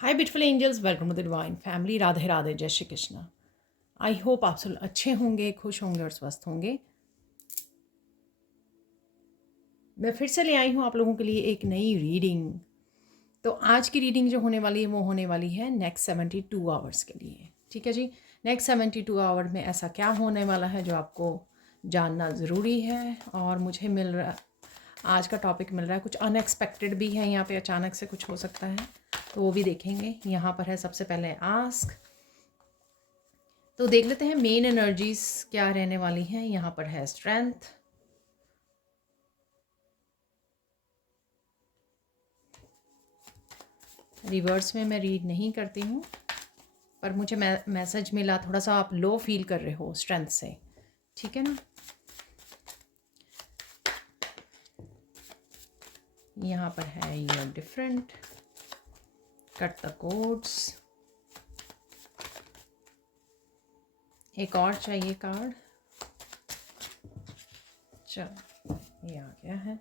Hi beautiful angels, welcome to the divine family. Radhe Radhe, जय Shri Krishna. I hope आप सब अच्छे होंगे, खुश होंगे और स्वस्थ होंगे। मैं फिर से ले आई हूँ आप लोगों के लिए एक नई रीडिंग। तो आज की रीडिंग जो होने वाली है वो होने वाली है नेक्स्ट 72 आवर्स के लिए। ठीक है जी। नेक्स्ट 72 आवर में ऐसा क्या होने वाला है जो आपको जानना ज़रूरी है। और मुझे मिल रहा, आज का टॉपिक मिल रहा है कुछ अनएक्सपेक्टेड भी है, यहाँ पे अचानक से कुछ हो सकता है, तो वो भी देखेंगे। यहाँ पर है सबसे पहले आस्क। तो देख लेते हैं मेन एनर्जीज क्या रहने वाली हैं। यहाँ पर है स्ट्रेंथ, रिवर्स में मैं रीड नहीं करती हूँ, पर मुझे मैसेज मिला थोड़ा सा आप लो फील कर रहे हो स्ट्रेंथ से, ठीक है ना। यहाँ पर है you are different, cut the cords. एक और चाहिए कार्ड। चलो ये आ गया है।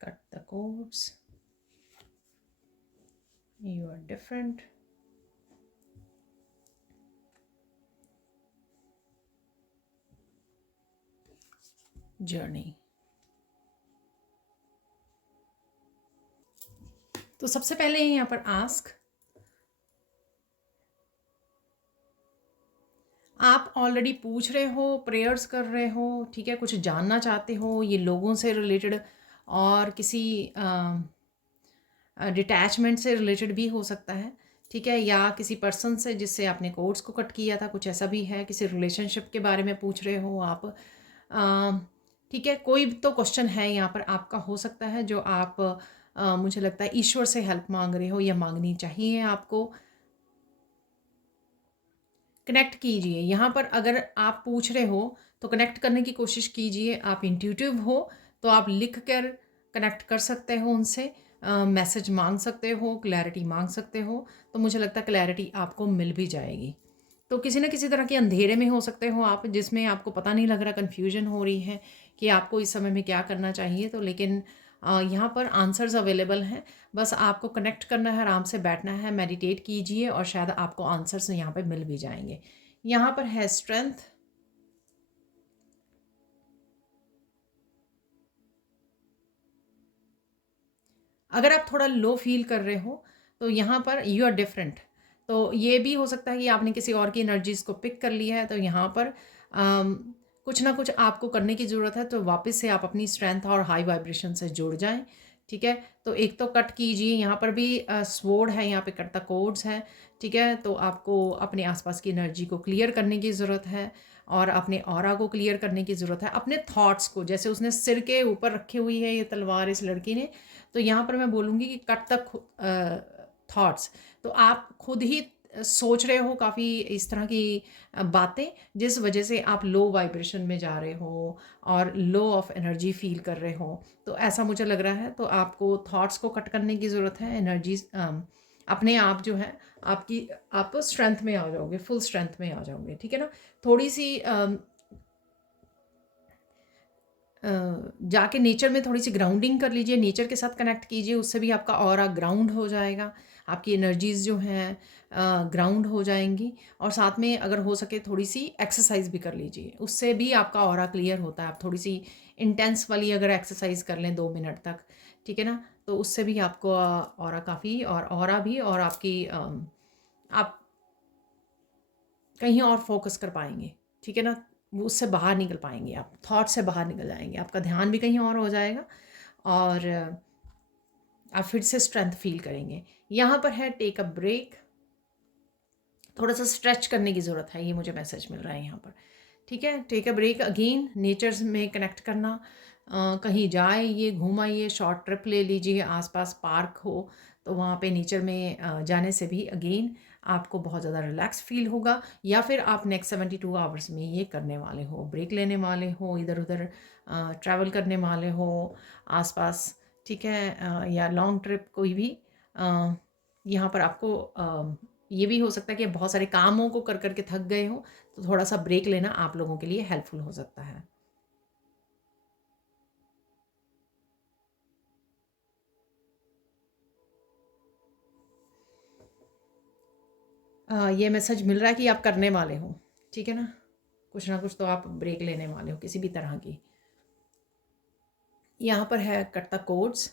Cut the cords, you are different, journey. तो सबसे पहले यहाँ पर आस्क, आप ऑलरेडी पूछ रहे हो, प्रेयर्स कर रहे हो, ठीक है, कुछ जानना चाहते हो, ये लोगों से रिलेटेड और किसी डिटैचमेंट से रिलेटेड भी हो सकता है, ठीक है, या किसी पर्सन से जिससे आपने कोर्स को कट किया था, कुछ ऐसा भी है। किसी रिलेशनशिप के बारे में पूछ रहे हो आप, ठीक है। कोई तो क्वेश्चन है यहाँ पर आपका हो सकता है जो आप मुझे लगता है ईश्वर से हेल्प मांग रहे हो या मांगनी चाहिए आपको। कनेक्ट कीजिए यहाँ पर। अगर आप पूछ रहे हो तो कनेक्ट करने की कोशिश कीजिए। आप इंट्यूटिव हो तो आप लिख कर कनेक्ट कर सकते हो उनसे, मैसेज मांग सकते हो, क्लैरिटी मांग सकते हो। तो मुझे लगता है क्लैरिटी आपको मिल भी जाएगी। तो किसी न किसी तरह के अंधेरे में हो सकते हो आप, जिसमें आपको पता नहीं लग रहा, कन्फ्यूजन हो रही है कि आपको इस समय में क्या करना चाहिए। तो लेकिन यहाँ पर आंसर्स अवेलेबल हैं, बस आपको कनेक्ट करना है, आराम से बैठना है, मेडिटेट कीजिए और शायद आपको आंसर्स यहाँ पे मिल भी जाएंगे। यहाँ पर है स्ट्रेंथ, अगर आप थोड़ा लो फील कर रहे हो तो यहाँ पर यू आर डिफरेंट। तो ये भी हो सकता है कि आपने किसी और की एनर्जीज को पिक कर लिया है। तो यहाँ पर कुछ ना कुछ आपको करने की ज़रूरत है। तो वापस से आप अपनी स्ट्रेंथ और हाई वाइब्रेशन से जुड़ जाएं, ठीक है। तो एक तो कट कीजिए, यहाँ पर भी स्वॉर्ड है, यहाँ पे कट द कोड्स है, ठीक है। तो आपको अपने आसपास की एनर्जी को क्लियर करने की ज़रूरत है और अपने ऑरा को क्लियर करने की ज़रूरत है, अपने थॉट्स को। जैसे उसने सिर के ऊपर रखी हुई है ये तलवार इस लड़की ने, तो यहाँ पर मैं बोलूँगी कि कट द थॉट्स। तो आप खुद ही सोच रहे हो काफ़ी इस तरह की बातें, जिस वजह से आप लो वाइब्रेशन में जा रहे हो और लो ऑफ एनर्जी फील कर रहे हो। तो ऐसा मुझे लग रहा है। तो आपको थॉट्स को कट करने की ज़रूरत है। एनर्जीज अपने आप जो है आपकी, आप स्ट्रेंथ में आ जाओगे, फुल स्ट्रेंथ में आ जाओगे, ठीक है ना। थोड़ी सी जाके नेचर में थोड़ी सी ग्राउंडिंग कर लीजिए, नेचर के साथ कनेक्ट कीजिए, उससे भी आपका ऑरा ग्राउंड हो जाएगा, आपकी एनर्जीज़ जो हैं ग्राउंड हो जाएंगी। और साथ में अगर हो सके थोड़ी सी एक्सरसाइज भी कर लीजिए, उससे भी आपका ऑरा क्लियर होता है। आप थोड़ी सी इंटेंस वाली अगर एक्सरसाइज कर लें 2 मिनट तक, ठीक है ना, तो उससे भी आपको ऑरा काफ़ी, और ऑरा भी, और आपकी आप कहीं और फोकस कर पाएंगे, ठीक है ना। वो उससे बाहर निकल पाएंगे, आप थॉट से बाहर निकल जाएंगे, आपका ध्यान भी कहीं और हो जाएगा और आप फिर से स्ट्रेंथ फील करेंगे। यहाँ पर है टेक अ ब्रेक, थोड़ा सा स्ट्रेच करने की ज़रूरत है, ये मुझे मैसेज मिल रहा है यहाँ पर, ठीक है। Take a break again, nature में कनेक्ट करना, कहीं जाइए, घूम आइए, शॉर्ट ट्रिप ले लीजिए, आसपास पार्क हो तो वहाँ पे नेचर में जाने से भी अगेन आपको बहुत ज़्यादा रिलैक्स फील होगा। या फिर आप नेक्स्ट 72 आवर्स में ये करने वाले हो, ब्रेक लेने वाले हो, इधर उधर ट्रैवल करने वाले हो आसपास, ठीक है, या लॉन्ग ट्रिप कोई भी। यहाँ पर आपको ये भी हो सकता है कि बहुत सारे कामों को कर कर के थक गए हो, तो थोड़ा सा ब्रेक लेना आप लोगों के लिए हेल्पफुल हो सकता है। ये मैसेज मिल रहा है कि आप करने वाले हो, ठीक है ना कुछ तो आप ब्रेक लेने वाले हो किसी भी तरह की। यहाँ पर है कट्टा कोड्स।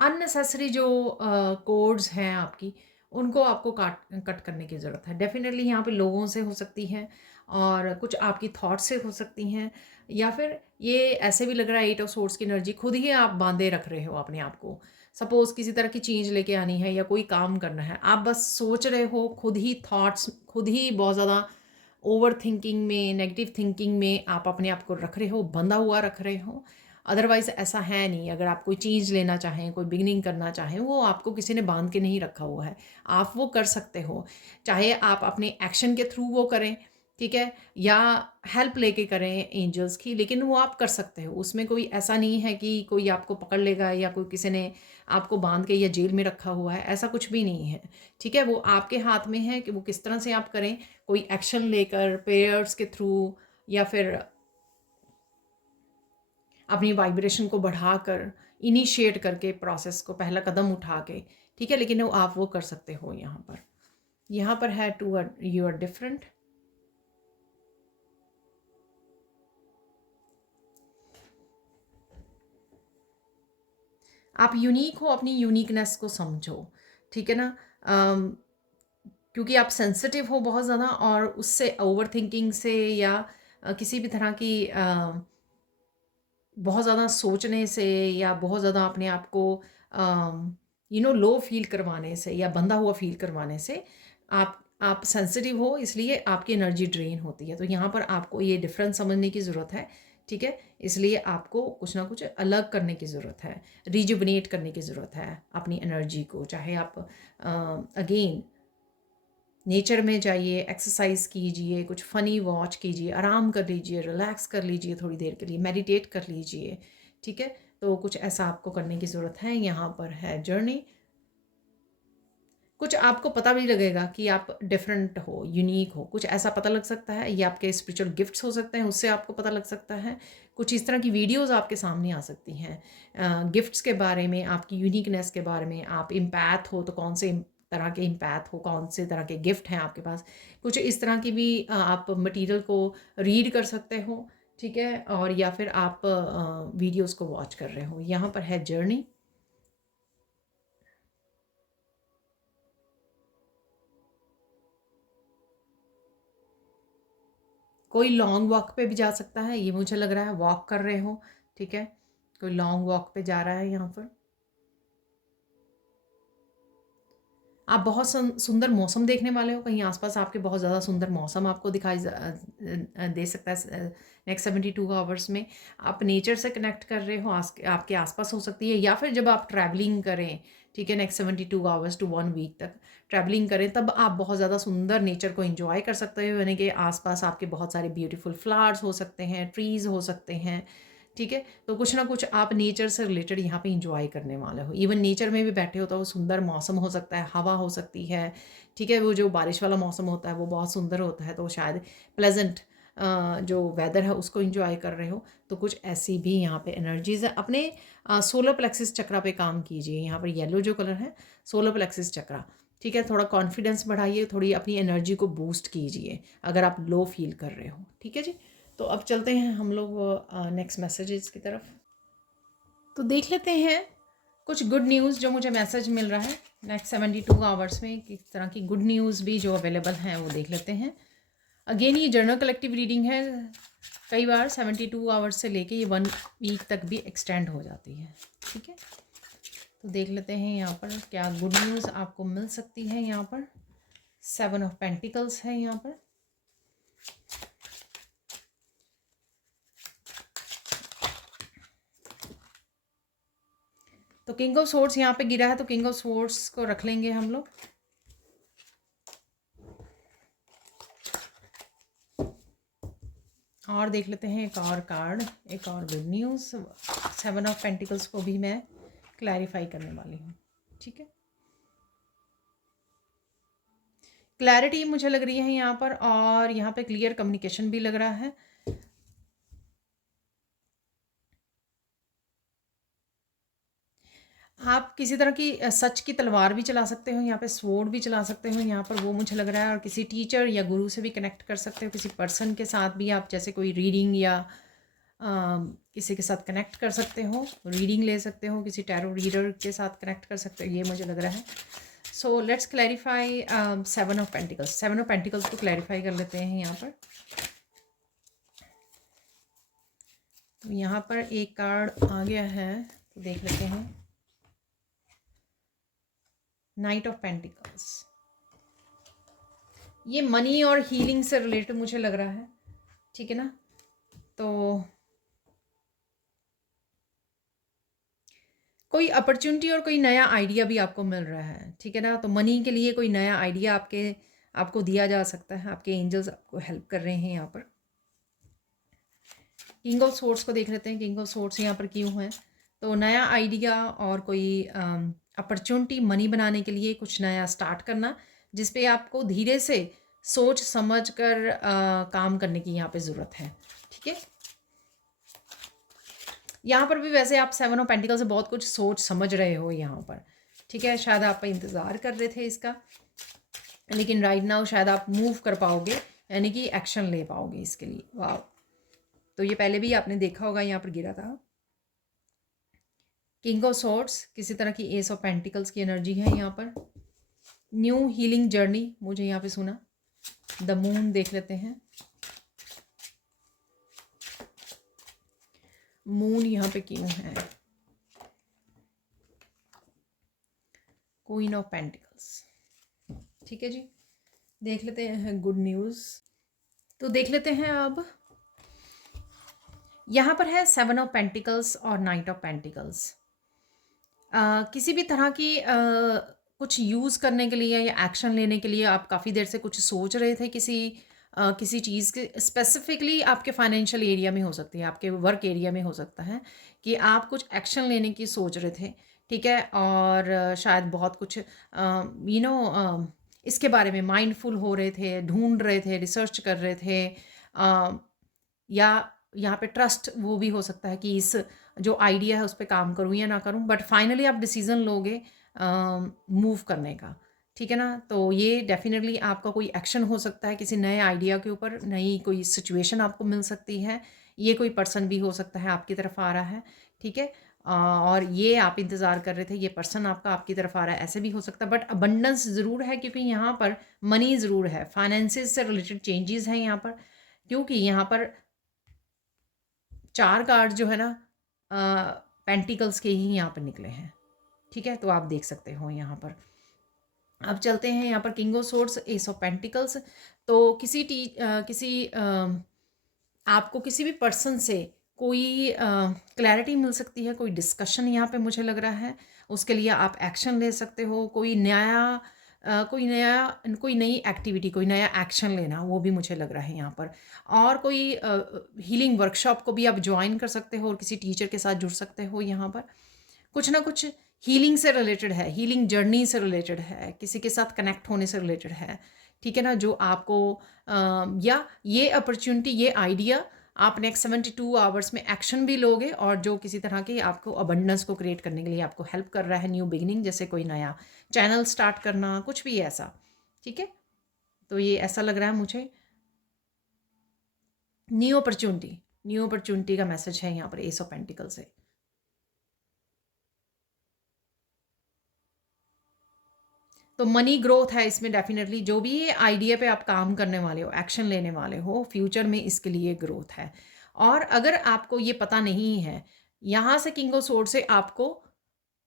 अननेसेसरी जो कोड्स हैं आपकी, उनको आपको कट करने की ज़रूरत है। डेफ़िनेटली यहाँ पे लोगों से हो सकती हैं और कुछ आपकी थॉट से हो सकती हैं, या फिर ये ऐसे भी लग रहा है 8 ऑफ सोर्ड्स की एनर्जी खुद ही आप बांधे रख रहे हो अपने आप को। सपोज़ किसी तरह की चीज़ लेके आनी है या कोई काम करना है, आप बस सोच रहे हो, खुद ही थॉट्स, खुद ही बहुत ज़्यादा ओवर थिंकिंग में, नेगेटिव थिंकिंग में आप अपने आप को रख रहे हो, बंधा हुआ रख रहे हो। अदरवाइज़ ऐसा है नहीं। अगर आप कोई चीज़ लेना चाहें, कोई बिगिनिंग करना चाहें, वो आपको किसी ने बांध के नहीं रखा हुआ है। आप वो कर सकते हो। चाहे आप अपने एक्शन के थ्रू वो करें, ठीक है? या हेल्प लेके करें एंजल्स की, लेकिन वो आप कर सकते हो। उसमें कोई ऐसा नहीं है कि कोई आपको पकड़ लेगा या कोई किसी ने आपको बांध के या जेल में रखा हुआ है, ऐसा कुछ भी नहीं है, ठीक है? वो आपके हाथ में है कि वो किस तरह से आप करें। कोई एक्शन लेकर, प्रेयर्स के थ्रू, या फिर अपनी वाइब्रेशन को बढ़ाकर, इनिशिएट करके प्रोसेस को पहला कदम उठा के, ठीक है? लेकिन वो आप वो कर सकते हो यहाँ पर। यहाँ पर है टू यू आर डिफरेंट। आप यूनिक हो, अपनी यूनिकनेस को समझो, ठीक है ना? क्योंकि आप सेंसिटिव हो बहुत ज़्यादा, और उससे ओवर थिंकिंग से या किसी भी तरह की बहुत ज़्यादा सोचने से या बहुत ज़्यादा अपने आप को लो फील करवाने से या बंधा हुआ फील करवाने से आप सेंसिटिव हो, इसलिए आपकी एनर्जी ड्रेन होती है। तो यहाँ पर आपको ये डिफरेंस समझने की ज़रूरत है, ठीक है? इसलिए आपको कुछ ना कुछ अलग करने की ज़रूरत है, रिजुवनेट करने की ज़रूरत है अपनी एनर्जी को। चाहे आप अगेन नेचर में जाइए, एक्सरसाइज कीजिए, कुछ फ़नी वॉच कीजिए, आराम कर लीजिए, रिलैक्स कर लीजिए थोड़ी देर के लिए, मेडिटेट कर लीजिए, ठीक है? तो कुछ ऐसा आपको करने की ज़रूरत है। यहाँ पर है जर्नी। कुछ आपको पता भी लगेगा कि आप डिफरेंट हो, यूनिक हो, कुछ ऐसा पता लग सकता है। ये आपके स्पिरिचुअल गिफ्ट्स हो सकते हैं, उससे आपको पता लग सकता है। कुछ इस तरह की वीडियोज़ आपके सामने आ सकती हैं गिफ्ट्स के बारे में, आपकी यूनिकनेस के बारे में। आप एम्पैथ हो तो कौन से तरह के एम्पैथ हो, कौन से तरह के गिफ्ट हैं आपके पास। कुछ इस तरह की भी आप मटेरियल को रीड कर सकते हो, ठीक है? और या फिर आप वीडियोज़ को वॉच कर रहे हो। यहाँ पर है जर्नी। कोई लॉन्ग वॉक पे भी जा सकता है, ये मुझे लग रहा है वॉक कर रहे हो, ठीक है? कोई लॉन्ग वॉक पे जा रहा है यहाँ पर। आप बहुत सुंदर मौसम देखने वाले हो, कहीं आसपास आपके बहुत ज़्यादा सुंदर मौसम आपको दिखाई दे सकता है नेक्स्ट 72 आवर्स में। आप नेचर से कनेक्ट कर रहे हो, आपके आसपास हो सकती है, या फिर जब आप ट्रैवलिंग करें, ठीक है, नेक्स्ट 72 आवर्स टू 1 वीक तक ट्रैवलिंग करें, तब आप बहुत ज़्यादा सुंदर नेचर को एंजॉय कर सकते हो। यानी कि आसपास आपके बहुत सारे ब्यूटीफुल फ्लावर्स हो सकते हैं, ट्रीज़ हो सकते हैं, ठीक है? तो कुछ ना कुछ आप नेचर से रिलेटेड यहाँ पे एंजॉय करने वाले हो। इवन नेचर में भी बैठे हो तो वो सुंदर मौसम हो सकता है, हवा हो सकती है, ठीक है? वो जो बारिश वाला मौसम होता है वो बहुत सुंदर होता है, तो शायद प्लेजेंट जो वेदर है उसको एंजॉय कर रहे हो। तो कुछ ऐसी भी यहाँ पे एनर्जीज है। अपने सोलर प्लेक्सिस चक्रा पे काम कीजिए। यहाँ पर येलो जो कलर है, सोलर प्लेक्सिस चक्रा, ठीक है? थोड़ा कॉन्फिडेंस बढ़ाइए, थोड़ी अपनी एनर्जी को बूस्ट कीजिए अगर आप लो फील कर रहे हो, ठीक है जी? तो अब चलते हैं हम लोग नेक्स्ट मैसेजेस की तरफ। तो देख लेते हैं कुछ गुड न्यूज़ जो मुझे मैसेज मिल रहा है नेक्स्ट 72 आवर्स में, किस तरह की गुड न्यूज़ भी जो अवेलेबल हैं वो देख लेते हैं। अगेन ये जर्नल कलेक्टिव रीडिंग है। कई बार 72 आवर्स से लेके ये 1 वीक तक भी एक्सटेंड हो जाती है, ठीक है? तो देख लेते हैं यहाँ पर क्या गुड न्यूज़ आपको मिल सकती है। यहाँ पर 7 ऑफ पेंटिकल्स है यहाँ पर। तो किंग ऑफ सोर्ड्स यहाँ पे गिरा है, तो किंग ऑफ सोर्ड्स को रख लेंगे हम लोग। और देख लेते हैं एक और कार्ड, एक और गुड न्यूज़। 7 ऑफ पेंटिकल्स को भी मैं क्लैरिफाई करने वाली हूँ, ठीक है। क्लैरिटी मुझे लग रही है यहाँ पर, और यहाँ पे क्लियर कम्युनिकेशन भी लग रहा है। आप किसी तरह की सच की तलवार भी चला सकते हो, यहाँ पे स्वॉर्ड भी चला सकते हो यहाँ पर, वो मुझे लग रहा है। और किसी टीचर या गुरु से भी कनेक्ट कर सकते हो, किसी पर्सन के साथ भी आप जैसे कोई रीडिंग या किसी के साथ कनेक्ट कर सकते हो, रीडिंग ले सकते हो, किसी टैरो रीडर के साथ कनेक्ट कर सकते हो, ये मुझे लग रहा है। So let's clarify 7 of pentacles. 7 of pentacles को क्लैरिफाई कर लेते हैं यहाँ पर। तो यहाँ पर एक कार्ड आ गया है, तो देख लेते हैं। नाइट ऑफ पेंटिकल्स, ये मनी और हीलिंग से रिलेटेड मुझे लग रहा है, ठीक है ना। तो कोई अपॉर्चुनिटी और कोई नया आइडिया भी आपको मिल रहा है, ठीक है ना। तो मनी के लिए कोई नया आइडिया आपको दिया जा सकता है, आपके एंजल्स आपको हेल्प कर रहे हैं यहाँ पर। किंग ऑफ सोर्ड्स को देख लेते हैं, किंग ऑफ सोर्ड्स यहाँ पर क्यों है। तो नया आइडिया और कोई अपॉर्चुनिटी मनी बनाने के लिए कुछ नया स्टार्ट करना, जिस पे आपको धीरे से सोच समझ कर काम करने की यहाँ पे ज़रूरत है, ठीक है। यहाँ पर भी वैसे आप 7 ऑफ पेंटिकल से बहुत कुछ सोच समझ रहे हो यहाँ पर, ठीक है। शायद आप इंतज़ार कर रहे थे इसका, लेकिन राइट नाउ शायद आप मूव कर पाओगे, यानी कि एक्शन ले पाओगे इसके लिए। वाह, तो ये पहले भी आपने देखा होगा, यहाँ पर गिरा था। किंग ऑफ सॉर्ड्स किसी तरह की एस ऑफ पेंटिकल्स की एनर्जी है यहाँ पर। न्यू हीलिंग जर्नी मुझे यहाँ पे सुना। द मून देख लेते हैं। मून यहाँ पे क्यों है। क्वीन ऑफ पेंटिकल्स, ठीक है जी। देख लेते हैं गुड न्यूज़। तो देख लेते हैं अब, यहाँ पर है 7 ऑफ पेंटिकल्स और नाइट ऑफ पेंटिकल्स। किसी भी तरह की कुछ यूज़ करने के लिए या एक्शन लेने के लिए आप काफ़ी देर से कुछ सोच रहे थे, किसी चीज़ के स्पेसिफिकली आपके फाइनेंशियल एरिया में हो सकती है, आपके वर्क एरिया में हो सकता है कि आप कुछ एक्शन लेने की सोच रहे थे, ठीक है। और शायद बहुत कुछ इसके बारे में माइंडफुल हो रहे थे, ढूंढ रहे थे, रिसर्च कर रहे थे, या यहाँ पे ट्रस्ट वो भी हो सकता है कि इस जो आइडिया है उस पर काम करूँ या ना करूँ, बट फाइनली आप डिसीज़न लोगे मूव करने का, ठीक है ना। तो ये डेफिनेटली आपका कोई एक्शन हो सकता है किसी नए आइडिया के ऊपर, नई कोई सिचुएशन आपको मिल सकती है। ये कोई पर्सन भी हो सकता है आपकी तरफ आ रहा है, ठीक है। और ये आप इंतज़ार कर रहे थे, ये पर्सन आपकी तरफ आ रहा है, ऐसे भी हो सकता है। बट अबंडेंस ज़रूर है, क्योंकि यहाँ पर मनी ज़रूर है, फाइनेंसिस से रिलेटेड चेंजेस हैं यहाँ पर, क्योंकि यहाँ पर 4 कार्ड जो है ना पेंटिकल्स के ही यहाँ पर निकले हैं, ठीक है। तो आप देख सकते हो यहाँ पर। अब चलते हैं यहाँ पर king of swords, S of pentacles. तो आपको किसी भी पर्सन से कोई क्लैरिटी मिल सकती है, कोई डिस्कशन यहाँ पे मुझे लग रहा है, उसके लिए आप एक्शन ले सकते हो। कोई नई एक्टिविटी, कोई नया एक्शन लेना, वो भी मुझे लग रहा है यहाँ पर। और कोई हीलिंग वर्कशॉप को भी आप ज्वाइन कर सकते हो और किसी टीचर के साथ जुड़ सकते हो। यहाँ पर कुछ ना कुछ हीलिंग से रिलेटेड है, हीलिंग जर्नी से रिलेटेड है, किसी के साथ कनेक्ट होने से रिलेटेड है, ठीक है ना। जो आपको या ये अपॉर्चुनिटी, ये आइडिया आप नेक्स्ट 72 आवर्स में एक्शन भी लोगे, और जो किसी तरह की आपको अबंडेंस को क्रिएट करने के लिए आपको हेल्प कर रहा है। न्यू बिगिनिंग, जैसे कोई नया चैनल स्टार्ट करना, कुछ भी ऐसा, ठीक है। तो ये ऐसा लग रहा है मुझे। न्यू अपॉर्चुनिटी का मैसेज है यहाँ पर एस ऑफ पेंटिकल से। तो मनी ग्रोथ है इसमें डेफिनेटली। जो भी ये आइडिया पे आप काम करने वाले हो, एक्शन लेने वाले हो, फ्यूचर में इसके लिए ग्रोथ है। और अगर आपको ये पता नहीं है, यहाँ से किंग ऑफ सोर्ड से आपको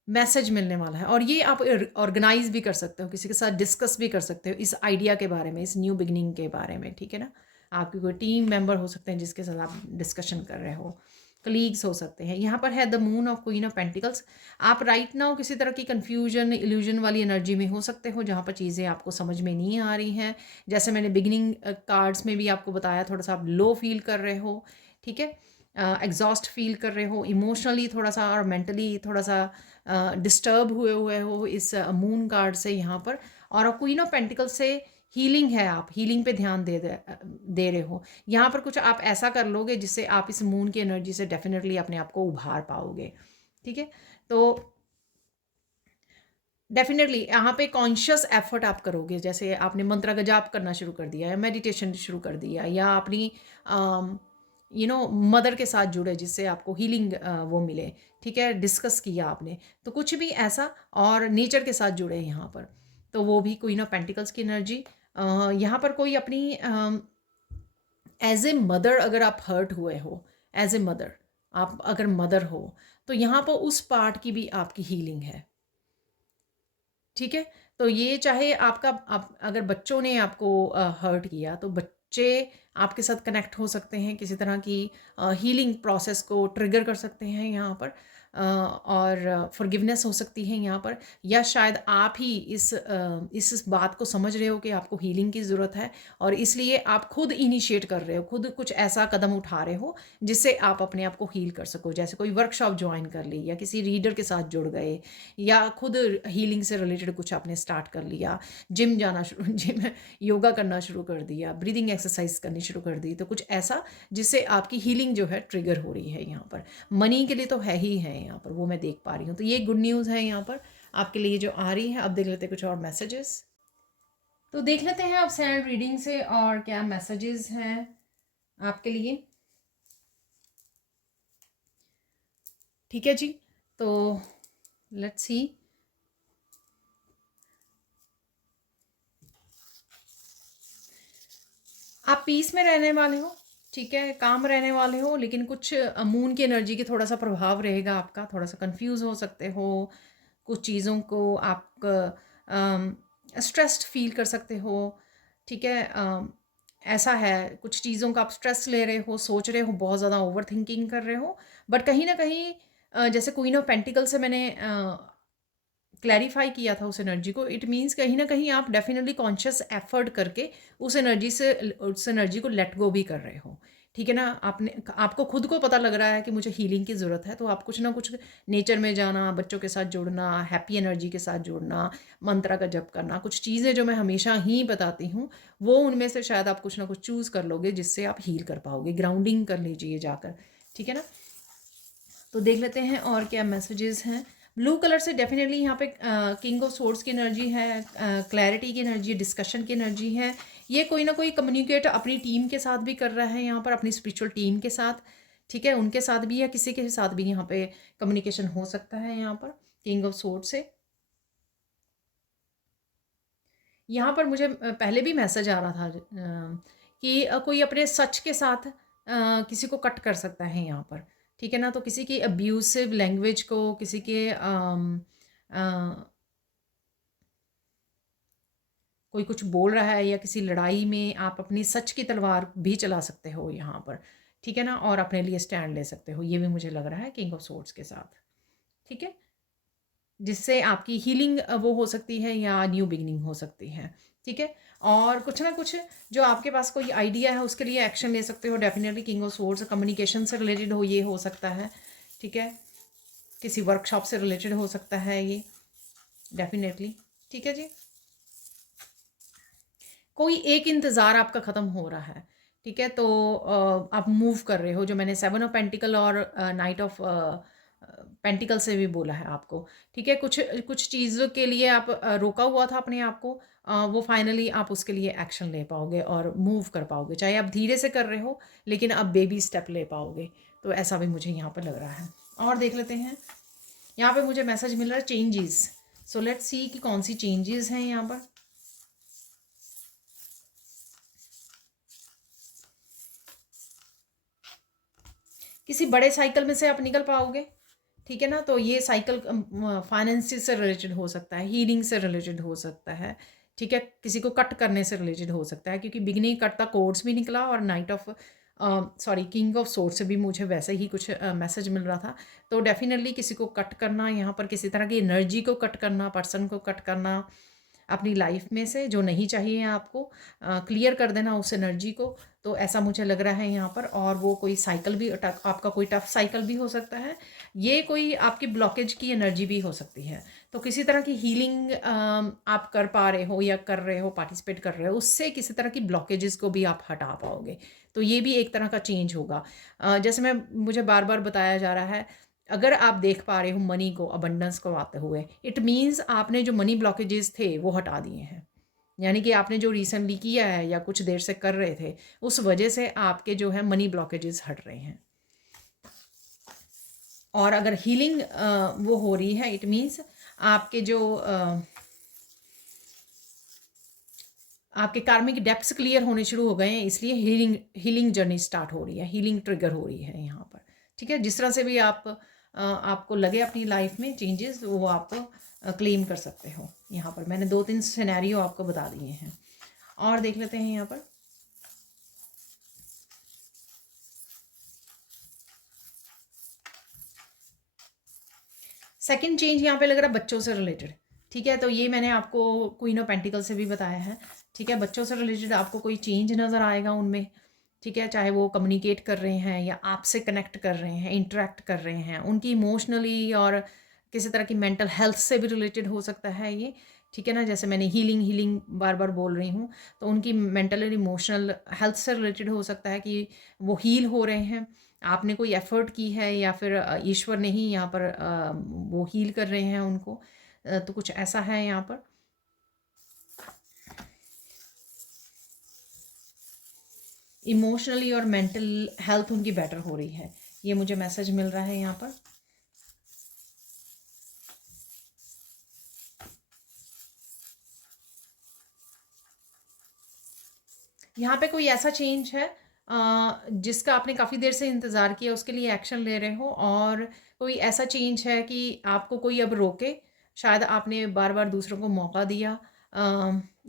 मैसेज मिलने वाला है, और ये आप ऑर्गेनाइज भी कर सकते हो, किसी के साथ डिस्कस भी कर सकते हो इस आइडिया के बारे में, इस न्यू बिगनिंग के बारे में, ठीक है ना। आपके कोई टीम मेंबर हो सकते हैं जिसके साथ आप डिस्कशन कर रहे हो, कलीग्स हो सकते हैं। यहाँ पर है द मून और क्वीन ऑफ पेंटिकल्स। आप राइट नाउ किसी तरह की कन्फ्यूजन, इल्यूजन वाली एनर्जी में हो सकते हो, जहाँ पर चीज़ें आपको समझ में नहीं आ रही हैं। जैसे मैंने बिगिनिंग कार्ड्स में भी आपको बताया, थोड़ा सा आप लो फील कर रहे हो, ठीक है, एग्जॉस्ट फील कर रहे हो, इमोशनली थोड़ा सा और मेंटली थोड़ा सा डिस्टर्ब हुए हुए हो इस मून कार्ड से यहाँ पर। और क्वीन ऑफ पेंटिकल्स से हीलिंग है, आप हीलिंग पे ध्यान दे रहे हो। यहाँ पर कुछ आप ऐसा कर लोगे जिससे आप इस मून की एनर्जी से डेफिनेटली अपने आप को उभार पाओगे, ठीक है। तो डेफिनेटली यहाँ पे कॉन्शियस एफर्ट आप करोगे, जैसे आपने मंत्र का जाप करना शुरू कर दिया या मेडिटेशन शुरू कर दिया, या अपनी मदर के साथ जुड़े जिससे आपको हीलिंग वो मिले, ठीक है, डिस्कस किया आपने, तो कुछ भी ऐसा, और नेचर के साथ जुड़े यहाँ पर, तो वो भी क्वीन ऑफ पेंटिकल्स की एनर्जी। यहाँ पर कोई अपनी एज ए मदर अगर आप हर्ट हुए हो, एज ए मदर आप अगर मदर हो, तो यहाँ पर उस पार्ट की भी आपकी हीलिंग है, ठीक है। तो ये चाहे आपका आप अगर बच्चों ने आपको हर्ट किया, तो बच्चे आपके साथ कनेक्ट हो सकते हैं, किसी तरह की हीलिंग प्रोसेस को ट्रिगर कर सकते हैं यहाँ पर, और फॉरगिवनेस हो सकती है यहाँ पर, या शायद आप ही इस बात को समझ रहे हो कि आपको हीलिंग की ज़रूरत है, और इसलिए आप खुद इनिशिएट कर रहे हो, खुद कुछ ऐसा कदम उठा रहे हो जिससे आप अपने आप को हील कर सको। जैसे कोई वर्कशॉप ज्वाइन कर ली, या किसी रीडर के साथ जुड़ गए, या खुद हीलिंग से रिलेटेड कुछ आपने स्टार्ट कर लिया, जिम जाना शुरू जिम योगा करना शुरू कर दिया, ब्रीदिंग एक्सरसाइज करनी शुरू कर दी, तो कुछ ऐसा जिससे आपकी हीलिंग जो है ट्रिगर हो रही है यहाँ पर। मनी के लिए तो है ही है यहाँ पर, वो मैं देख पा रही हूँ, तो ये गुड न्यूज़ है यहाँ पर आपके लिए जो आ रही है। अब देख लेते हैं कुछ और मैसेजेस। तो देख लेते हैं अब सैंड रीडिंग से और क्या मैसेजेस हैं आपके लिए, ठीक है जी। तो लेट्स सी। आप पीस में रहने वाले हो, ठीक है, काम रहने वाले हो, लेकिन कुछ मून की एनर्जी की थोड़ा सा प्रभाव रहेगा आपका, थोड़ा सा कंफ्यूज हो सकते हो, कुछ चीज़ों को आप स्ट्रेस्ड फील कर सकते हो, ठीक है। ऐसा है, कुछ चीज़ों का आप स्ट्रेस ले रहे हो, सोच रहे हो, बहुत ज़्यादा ओवर थिंकिंग कर रहे हो, बट कहीं ना कहीं जैसे क्वीन ऑफ पेंटिकल से मैंने क्लैरिफाई किया था उस एनर्जी को, इट मीन्स कहीं ना कहीं आप डेफिनेटली कॉन्शियस एफर्ट करके उस एनर्जी को लेट गो भी कर रहे हो, ठीक है ना। आपको खुद को पता लग रहा है कि मुझे हीलिंग की ज़रूरत है, तो आप कुछ ना कुछ नेचर में जाना, बच्चों के साथ जुड़ना, हैप्पी एनर्जी के साथ जुड़ना, मंत्रा का जप करना, कुछ चीज़ें जो मैं हमेशा ही बताती हूँ, वो उनमें से शायद आप कुछ ना कुछ चूज़ कर लोगे जिससे आप हील कर पाओगे। ग्राउंडिंग कर लीजिए जाकर, ठीक है ना। तो देख लेते हैं और क्या मैसेजेस हैं। ब्लू कलर से डेफिनेटली यहाँ पे किंग ऑफ सोर्ड्स की एनर्जी है, क्लैरिटी की एनर्जी, डिस्कशन की एनर्जी है। ये कोई ना कोई कम्युनिकेट अपनी टीम के साथ भी कर रहा है यहाँ पर, अपनी स्पिरिचुअल टीम के साथ, ठीक है, उनके साथ भी या किसी के साथ भी यहाँ पे कम्युनिकेशन हो सकता है यहाँ पर किंग ऑफ सोर्ड से। यहाँ पर मुझे पहले भी मैसेज आ रहा था कि कोई अपने सच के साथ किसी को कट कर सकता है यहाँ पर, ठीक है ना। तो किसी की अब्यूसिव लैंग्वेज को, किसी के कोई कुछ बोल रहा है, या किसी लड़ाई में आप अपनी सच की तलवार भी चला सकते हो यहाँ पर, ठीक है ना, और अपने लिए स्टैंड ले सकते हो। ये भी मुझे लग रहा है किंग ऑफ सोर्ड्स के साथ, ठीक है, जिससे आपकी हीलिंग वो हो सकती है या न्यू बिगिनिंग हो सकती है, ठीक है। और कुछ ना कुछ जो आपके पास कोई आइडिया है उसके लिए एक्शन ले सकते हो। Definitely king of swords communication से रिलेटेड हो, ये हो सकता है, ठीक है, किसी वर्कशॉप से रिलेटेड हो सकता है ये, डेफिनेटली, ठीक है जी। कोई एक इंतज़ार आपका ख़त्म हो रहा है, ठीक है, तो आप मूव कर रहे हो, जो मैंने 7 ऑफ पेंटिकल और नाइट ऑफ पेंटिकल से भी बोला है आपको, ठीक है। कुछ कुछ चीज़ों के लिए आप रोका हुआ था अपने आप को, वो फाइनली आप उसके लिए एक्शन ले पाओगे और मूव कर पाओगे, चाहे आप धीरे से कर रहे हो, लेकिन आप बेबी स्टेप ले पाओगे। तो ऐसा भी मुझे यहाँ पर लग रहा है। और देख लेते हैं, यहाँ पे मुझे मैसेज मिल रहा है चेंजेस। सो लेट्स सी कि कौन सी चेंजेस हैं यहाँ पर। किसी बड़े साइकिल में से आप निकल पाओगे, ठीक है ना। तो ये साइकिल फाइनेंसिस से रिलेटेड हो सकता है, हीलिंग से रिलेटेड हो सकता है, ठीक है, किसी को कट करने से रिलेटेड हो सकता है, क्योंकि बिगनिंग कट द कोर्ड्स भी निकला और night of sorry, king of sword से भी मुझे वैसे ही कुछ मैसेज मिल रहा था। तो डेफिनेटली किसी को कट करना, यहाँ पर किसी तरह की एनर्जी को कट करना, पर्सन को कट करना अपनी लाइफ में से जो नहीं चाहिए आपको, क्लियर कर देना उस एनर्जी को। तो ऐसा मुझे लग रहा है यहाँ पर। और वो कोई साइकिल भी आपका कोई टफ साइकिल भी हो सकता है, ये कोई आपकी ब्लॉकेज की एनर्जी भी हो सकती है। तो किसी तरह की हीलिंग आप कर पा रहे हो या कर रहे हो, पार्टिसिपेट कर रहे हो, उससे किसी तरह की ब्लॉकेजेस को भी आप हटा पाओगे। तो ये भी एक तरह का चेंज होगा। जैसे मुझे बार बार बताया जा रहा है, अगर आप देख पा रहे हो मनी को, अबंडेंस को आते हुए, इट मीन्स आपने जो मनी ब्लॉकेजेस थे वो हटा दिए हैं। यानी कि आपने जो रिसेंटली किया है या कुछ देर से कर रहे थे, उस वजह से आपके जो है मनी ब्लॉकेजेस हट रहे हैं। और अगर हीलिंग वो हो रही है, इट मीन्स आपके जो आपके कार्मिक डेप्थ्स क्लियर होने शुरू हो गए हैं, इसलिए हीलिंग जर्नी स्टार्ट हो रही है, हीलिंग ट्रिगर हो रही है यहाँ पर। ठीक है, जिस तरह से भी आपको लगे अपनी लाइफ में चेंजेस, वो आप क्लेम कर सकते हो। यहाँ पर मैंने 2-3 सिनेरियो आपको बता दिए हैं। और देख लेते हैं यहाँ पर। सेकंड चेंज यहाँ पे लग रहा है बच्चों से रिलेटेड। ठीक है, तो ये मैंने आपको क्वीन ऑफ पेंटिकल से भी बताया है। ठीक है, बच्चों से रिलेटेड आपको कोई चेंज नज़र आएगा उनमें। ठीक है, चाहे वो कम्युनिकेट कर रहे हैं या आपसे कनेक्ट कर रहे हैं, इंटरेक्ट कर रहे हैं, उनकी इमोशनली और किसी तरह की मेंटल हेल्थ से भी रिलेटेड हो सकता है ये। ठीक है ना, जैसे मैंने हीलिंग हीलिंग बार बार बोल रही हूँ, तो उनकी मेंटल और इमोशनल हेल्थ से रिलेटेड हो सकता है कि वो हील हो रहे हैं। आपने कोई एफर्ट की है या फिर ईश्वर ने ही यहाँ पर वो हील कर रहे हैं उनको। तो कुछ ऐसा है यहाँ पर। इमोशनली और मेंटल हेल्थ उनकी बेटर हो रही है, ये मुझे मैसेज मिल रहा है यहाँ पर। यहाँ पे कोई ऐसा चेंज है जिसका आपने काफ़ी देर से इंतज़ार किया, उसके लिए एक्शन ले रहे हो। और कोई ऐसा चेंज है कि आपको कोई अब रोके। शायद आपने बार बार दूसरों को मौका दिया,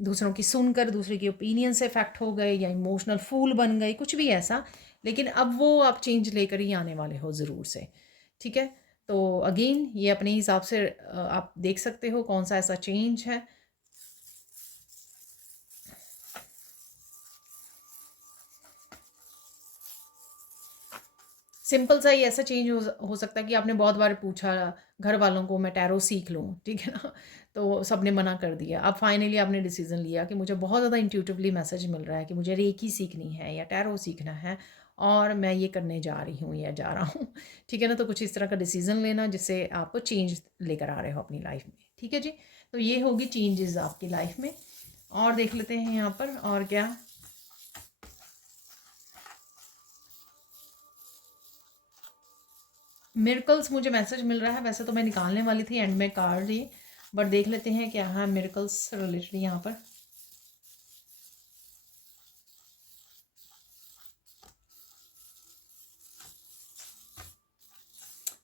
दूसरों की सुनकर दूसरे की ओपिनियन से इफेक्ट हो गए या इमोशनल फूल बन गए, कुछ भी ऐसा। लेकिन अब वो आप चेंज लेकर ही आने वाले हो ज़रूर से। ठीक है, तो अगेन ये अपने हिसाब से आप देख सकते हो कौन सा ऐसा चेंज है। सिंपल सा ही ऐसा चेंज हो सकता है कि आपने बहुत बार पूछा घर वालों को, मैं टैरो सीख लूँ, ठीक है ना, तो सबने मना कर दिया। अब फाइनली आपने डिसीजन लिया कि मुझे बहुत ज़्यादा इंट्यूटिवली मैसेज मिल रहा है कि मुझे रेकी सीखनी है या टैरो सीखना है, और मैं ये करने जा रही हूँ या जा रहा हूँ। ठीक है ना, तो कुछ इस तरह का डिसीजन लेना जिससे आपको चेंज लेकर आ रहे हो अपनी लाइफ में। ठीक है जी, तो ये होगी चेंजेस आपकी लाइफ में। और देख लेते हैं यहाँ पर और क्या। मिरेकल्स मुझे मैसेज मिल रहा है, वैसे तो मैं निकालने वाली थी एंड में कार्ड ये, बट देख लेते हैं क्या है मिरेकल्स से रिलेटेड यहाँ पर।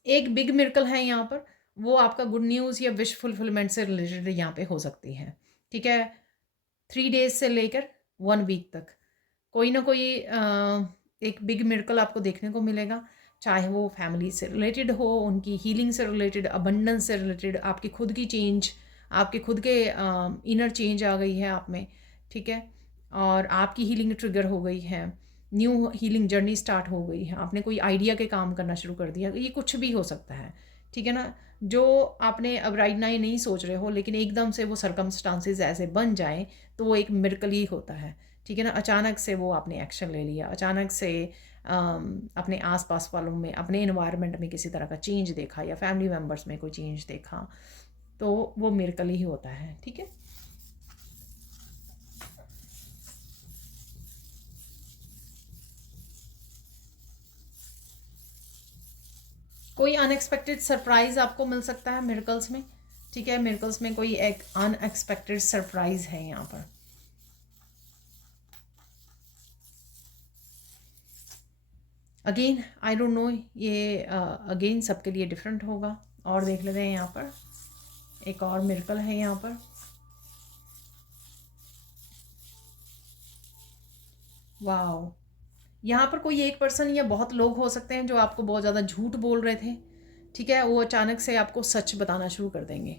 एक बिग मिरेकल है यहाँ पर, वो आपका गुड न्यूज़ या विश फुलफिलमेंट से रिलेटेड यहाँ पे हो सकती है। ठीक है, 3 डेज से लेकर 1 वीक तक कोई ना कोई एक बिग मिरेकल आपको देखने को मिलेगा। चाहे वो फैमिली से रिलेटेड हो, उनकी हीलिंग से रिलेटेड, अबंडेंस से रिलेटेड, आपकी खुद की चेंज, आपके खुद के इनर चेंज आ गई है आप में। ठीक है, और आपकी हीलिंग ट्रिगर हो गई है, न्यू हीलिंग जर्नी स्टार्ट हो गई है, आपने कोई आइडिया के काम करना शुरू कर दिया, ये कुछ भी हो सकता है। ठीक है ना, जो आपने अब राइट ना ही नहीं सोच रहे हो, लेकिन एकदम से वो सर्कमस्टांसेस ऐसे बन जाए, तो वो एक मिरेकल ही होता है। ठीक है ना, अचानक से वो आपने एक्शन ले लिया, अचानक से अपने आसपास वालों में, अपने इन्वायरमेंट में किसी तरह का चेंज देखा या फैमिली मेम्बर्स में कोई चेंज देखा, तो वो मिरेकल ही होता है। ठीक है, कोई अनएक्सपेक्टेड सरप्राइज आपको मिल सकता है मिरेकल्स में। ठीक है, मिरेकल्स में कोई एक अनएक्सपेक्टेड सरप्राइज है यहाँ पर। अगेन आई डोंट नो, ये अगेन सबके लिए डिफरेंट होगा। और देख लेते हैं यहाँ पर, एक और मिरेकल है यहाँ पर। वाओ, यहाँ पर कोई एक पर्सन या बहुत लोग हो सकते हैं जो आपको बहुत ज़्यादा झूठ बोल रहे थे, ठीक है, वो अचानक से आपको सच बताना शुरू कर देंगे,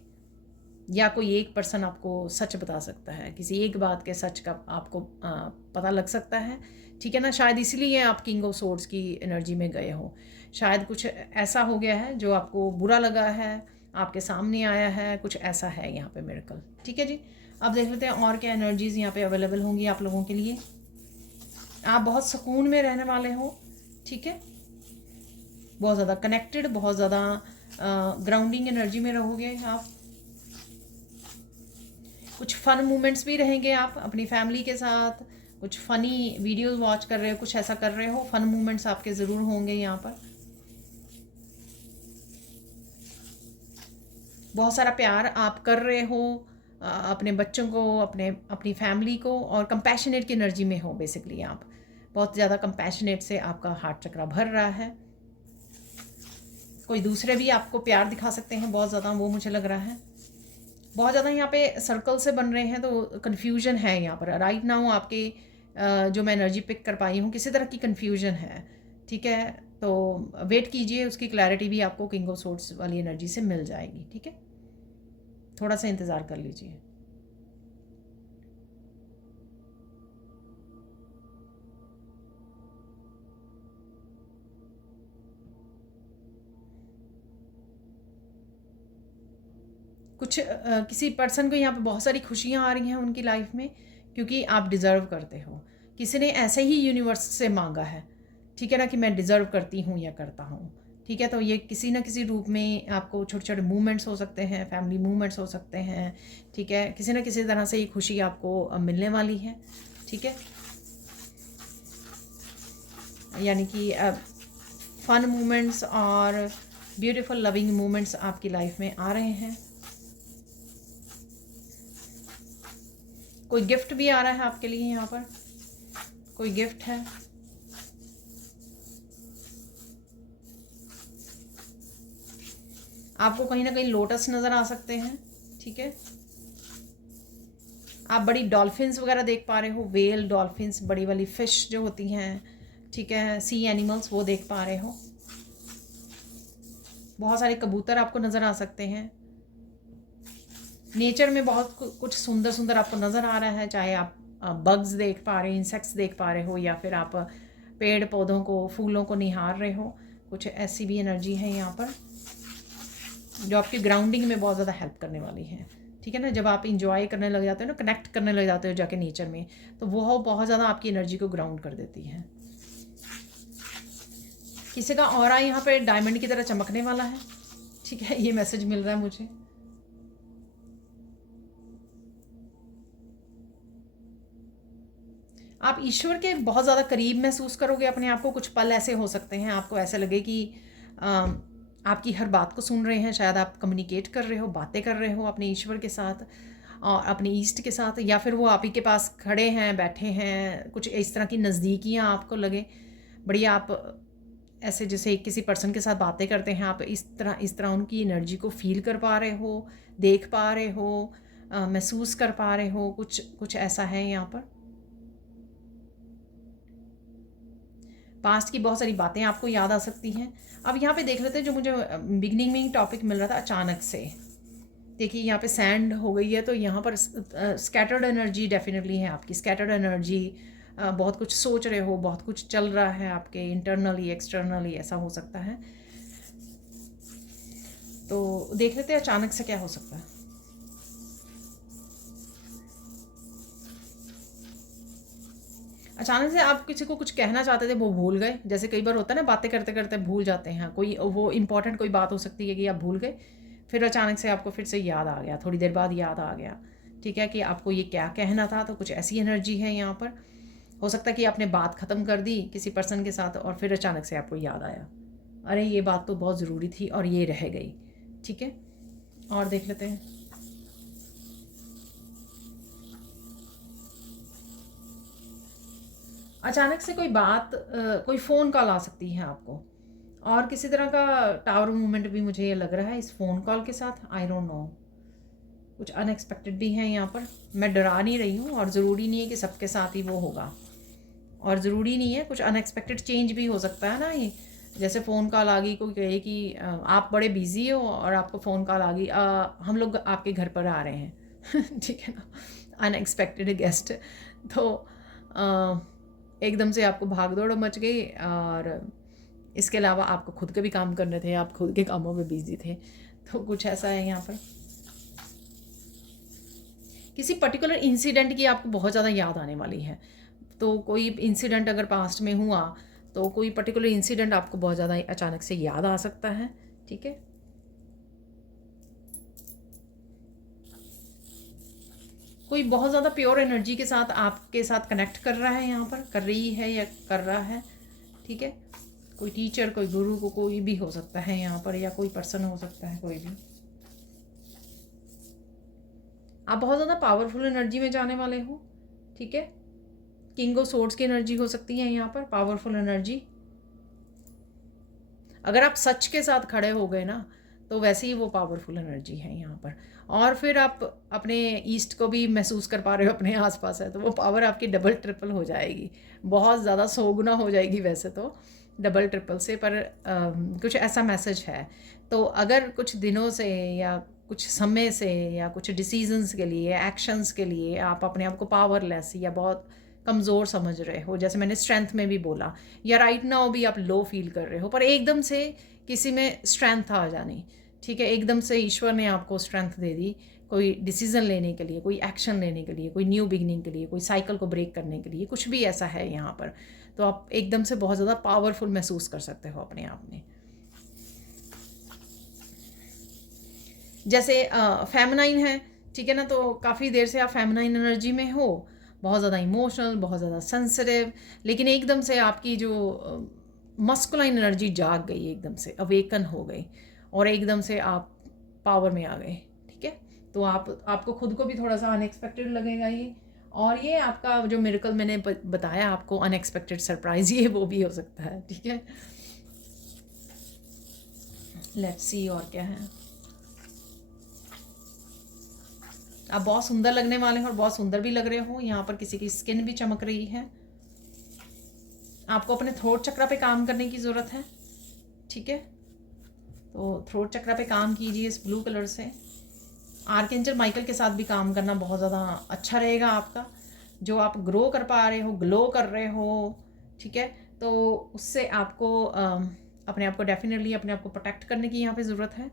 या कोई एक पर्सन आपको सच बता सकता है, किसी एक बात के सच का आपको पता लग सकता है, ठीक है ना। शायद इसीलिए आप किंग ऑफ सोर्ड्स की एनर्जी में गए हो, शायद कुछ ऐसा हो गया है जो आपको बुरा लगा है, आपके सामने आया है, कुछ ऐसा है यहाँ पे मिरेकल, ठीक है जी। अब देख लेते हैं और क्या एनर्जीज़ यहाँ पे अवेलेबल होंगी आप लोगों के लिए। आप बहुत सुकून में रहने वाले हो, ठीक है, बहुत ज़्यादा कनेक्टेड, बहुत ज़्यादा ग्राउंडिंग एनर्जी में रहोगे आप। कुछ फ़न मोमेंट्स भी रहेंगे आप अपनी फैमिली के साथ, कुछ फ़नी वीडियोस वॉच कर रहे हो, कुछ ऐसा कर रहे हो, फ़न मोमेंट्स आपके ज़रूर होंगे यहाँ पर। बहुत सारा प्यार आप कर रहे हो अपने बच्चों को, अपनी फैमिली को, और कंपैशनेट की एनर्जी में हो बेसिकली आप। बहुत ज़्यादा कंपैशनेट से आपका हार्ट चक्रा भर रहा है। कोई दूसरे भी आपको प्यार दिखा सकते हैं बहुत ज़्यादा, वो मुझे लग रहा है। बहुत ज़्यादा यहाँ पे सर्कल से बन रहे हैं, तो कन्फ्यूजन है यहाँ पर राइट नाउ आपके जो मैं एनर्जी पिक कर पाई हूँ, किसी तरह की कन्फ्यूजन है, ठीक है। तो वेट कीजिए, उसकी क्लैरिटी भी आपको किंग ऑफ सोर्ड्स वाली एनर्जी से मिल जाएगी, ठीक है। थोड़ा सा इंतज़ार कर लीजिए। कुछ किसी पर्सन को यहाँ पे बहुत सारी खुशियाँ आ रही हैं उनकी लाइफ में, क्योंकि आप डिज़र्व करते हो। किसी ने ऐसे ही यूनिवर्स से मांगा है, ठीक है ना, कि मैं डिज़र्व करती हूँ या करता हूँ, ठीक है। तो ये किसी न किसी रूप में आपको छोटे छोटे मूवमेंट्स हो सकते हैं, फैमिली मूवमेंट्स हो सकते हैं, ठीक है। किसी न किसी तरह से ये खुशी आपको मिलने वाली है, ठीक है। यानी कि फन मोमेंट्स और ब्यूटीफुल लविंग मोमेंट्स आपकी लाइफ में आ रहे हैं। कोई गिफ्ट भी आ रहा है आपके लिए, यहाँ पर कोई गिफ्ट है। आपको कहीं ना कहीं लोटस नज़र आ सकते हैं, ठीक है। आप बड़ी डॉल्फिन्स वगैरह देख पा रहे हो, वेल डॉल्फिन्स, बड़ी वाली फिश जो होती हैं, ठीक है, सी एनिमल्स, वो देख पा रहे हो। बहुत सारे कबूतर आपको नज़र आ सकते हैं। नेचर में बहुत कुछ सुंदर सुंदर आपको नज़र आ रहा है, चाहे आप बग्स देख पा रहे हो, इंसेक्ट्स देख पा रहे हो, या फिर आप पेड़ पौधों को, फूलों को निहार रहे हो। कुछ ऐसी भी एनर्जी है यहाँ पर जो आपकी ग्राउंडिंग में बहुत ज़्यादा हेल्प करने वाली है, ठीक है ना। जब आप इंजॉय करने लग जाते हो ना, कनेक्ट करने लग जाते हो जाके नेचर में, तो वो बहुत ज़्यादा आपकी एनर्जी को ग्राउंड कर देती है। किसी का ऑरा यहाँ पे डायमंड की तरह चमकने वाला है, ठीक है, ये मैसेज मिल रहा है मुझे। आप ईश्वर के बहुत ज़्यादा करीब महसूस करोगे अपने आप को। कुछ पल ऐसे हो सकते हैं आपको ऐसे लगे कि आपकी हर बात को सुन रहे हैं, शायद आप कम्युनिकेट कर रहे हो, बातें कर रहे हो अपने ईश्वर के साथ और अपने ईस्ट के साथ, या फिर वो आप ही के पास खड़े हैं, बैठे हैं। कुछ इस तरह की नज़दीकियाँ आपको लगे बड़ी, आप ऐसे जैसे किसी पर्सन के साथ बातें करते हैं, आप इस तरह उनकी एनर्जी को फील कर पा रहे हो, देख पा रहे हो, महसूस कर पा रहे हो। कुछ ऐसा है यहाँ पर। पास्ट की बहुत सारी बातें आपको याद आ सकती हैं। अब यहाँ पे देख लेते हैं, जो मुझे बिगनिंग में ही टॉपिक मिल रहा था अचानक से, देखिए यहाँ पे सैंड हो गई है, तो यहाँ पर स्कैटर्ड एनर्जी डेफिनेटली है आपकी। स्कैटर्ड एनर्जी, बहुत कुछ सोच रहे हो, बहुत कुछ चल रहा है आपके इंटरनली एक्सटर्नली, ऐसा हो सकता है। तो देख लेते हैं अचानक से क्या हो सकता है। अचानक से आप किसी को कुछ कहना चाहते थे, वो भूल गए। जैसे कई बार होता है ना, बातें करते करते भूल जाते हैं, कोई वो इंपॉर्टेंट कोई बात हो सकती है कि आप भूल गए, फिर अचानक से आपको फिर से याद आ गया, थोड़ी देर बाद याद आ गया, ठीक है, कि आपको ये क्या कहना था। तो कुछ ऐसी एनर्जी है यहाँ पर। हो सकता है कि आपने बात ख़त्म कर दी किसी पर्सन के साथ और फिर अचानक से आपको याद आया, अरे ये बात तो बहुत ज़रूरी थी और ये रह गई, ठीक है। और देख लेते हैं। अचानक से कोई बात, कोई फ़ोन कॉल आ सकती है आपको, और किसी तरह का टावर मूवमेंट भी मुझे ये लग रहा है इस फ़ोन कॉल के साथ। आई डोंट नो, कुछ अनएक्सपेक्टेड भी है यहाँ पर। मैं डरा नहीं रही हूँ और ज़रूरी नहीं है कि सबके साथ ही वो होगा, और ज़रूरी नहीं है, कुछ अनएक्सपेक्टेड चेंज भी हो सकता है ना ये। जैसे फ़ोन कॉल आ गई, कोई कहे कि आप बड़े बिज़ी हो और आपको फ़ोन कॉल आ गई, हम लोग आपके घर पर आ रहे हैं ठीक है ना, अनएक्सपेक्टेड गेस्ट। तो अ, एकदम से आपको भाग दौड़ मच गई, और इसके अलावा आपको खुद के भी काम करने थे, आप खुद के कामों में बिज़ी थे। तो कुछ ऐसा है यहाँ पर। किसी पर्टिकुलर इंसिडेंट की आपको बहुत ज़्यादा याद आने वाली है। तो कोई इंसिडेंट अगर पास्ट में हुआ, तो कोई पर्टिकुलर इंसिडेंट आपको बहुत ज़्यादा अचानक से याद आ सकता है। ठीक है, कोई बहुत ज़्यादा प्योर एनर्जी के साथ आपके साथ कनेक्ट कर रहा है, यहाँ पर कर रही है या कर रहा है। ठीक है, कोई टीचर, कोई गुरु, को कोई भी हो सकता है यहाँ पर, या कोई पर्सन हो सकता है, कोई भी। आप बहुत ज़्यादा पावरफुल एनर्जी में जाने वाले हो। ठीक है, किंग ऑफ सोर्ड्स की एनर्जी हो सकती है यहाँ पर, पावरफुल एनर्जी। अगर आप सच के साथ खड़े हो गए ना, तो वैसे ही वो पावरफुल एनर्जी है यहाँ पर। और फिर आप अपने ईस्ट को भी महसूस कर पा रहे हो, अपने आसपास है, तो वो पावर आपकी डबल ट्रिपल हो जाएगी, बहुत ज़्यादा 100 गुना हो जाएगी वैसे तो, डबल ट्रिपल से। पर कुछ ऐसा मैसेज है। तो अगर कुछ दिनों से या कुछ समय से या कुछ डिसीजंस के लिए, एक्शंस के लिए आप अपने आप को पावरलेस या बहुत कमज़ोर समझ रहे हो, जैसे मैंने स्ट्रेंथ में भी बोला, या राइट नाउ भी आप लो फील कर रहे हो, पर एकदम से किसी में स्ट्रेंथ आ जानी। ठीक है, एकदम से ईश्वर ने आपको स्ट्रेंथ दे दी, कोई डिसीज़न लेने के लिए, कोई एक्शन लेने के लिए, कोई न्यू बिगनिंग के लिए, कोई साइकिल को ब्रेक करने के लिए, कुछ भी ऐसा है यहाँ पर। तो आप एकदम से बहुत ज़्यादा पावरफुल महसूस कर सकते हो अपने आप में। जैसे फेमिनाइन है, ठीक है ना, तो काफ़ी देर से आप फेमिनाइन एनर्जी में हो, बहुत ज़्यादा इमोशनल, बहुत ज़्यादा सेंसिटिव, लेकिन एकदम से आपकी जो मस्कुलाइन एनर्जी जाग गई, एकदम से अवेकन हो गई, और एकदम से आप पावर में आ गए। ठीक है, तो आपको खुद को भी थोड़ा सा अनएक्सपेक्टेड लगेगा ये, और ये आपका जो मिरेकल मैंने बताया आपको, अनएक्सपेक्टेड सरप्राइज, ये वो भी हो सकता है। ठीक है, लेट्स सी और क्या है। आप बहुत सुंदर लगने वाले हो, और बहुत सुंदर भी लग रहे हो। यहाँ पर किसी की स्किन भी चमक रही है। आपको अपने थ्रोट चक्रा पे काम करने की ज़रूरत है। ठीक है, तो थ्रोट चक्रा पे काम कीजिए इस ब्लू कलर से। आर्कएंजल माइकल के साथ भी काम करना बहुत ज़्यादा अच्छा रहेगा आपका। जो आप ग्रो कर पा रहे हो, ग्लो कर रहे हो, ठीक है, तो उससे आपको अपने आप को डेफिनेटली अपने आप को प्रोटेक्ट करने की यहाँ पे ज़रूरत है।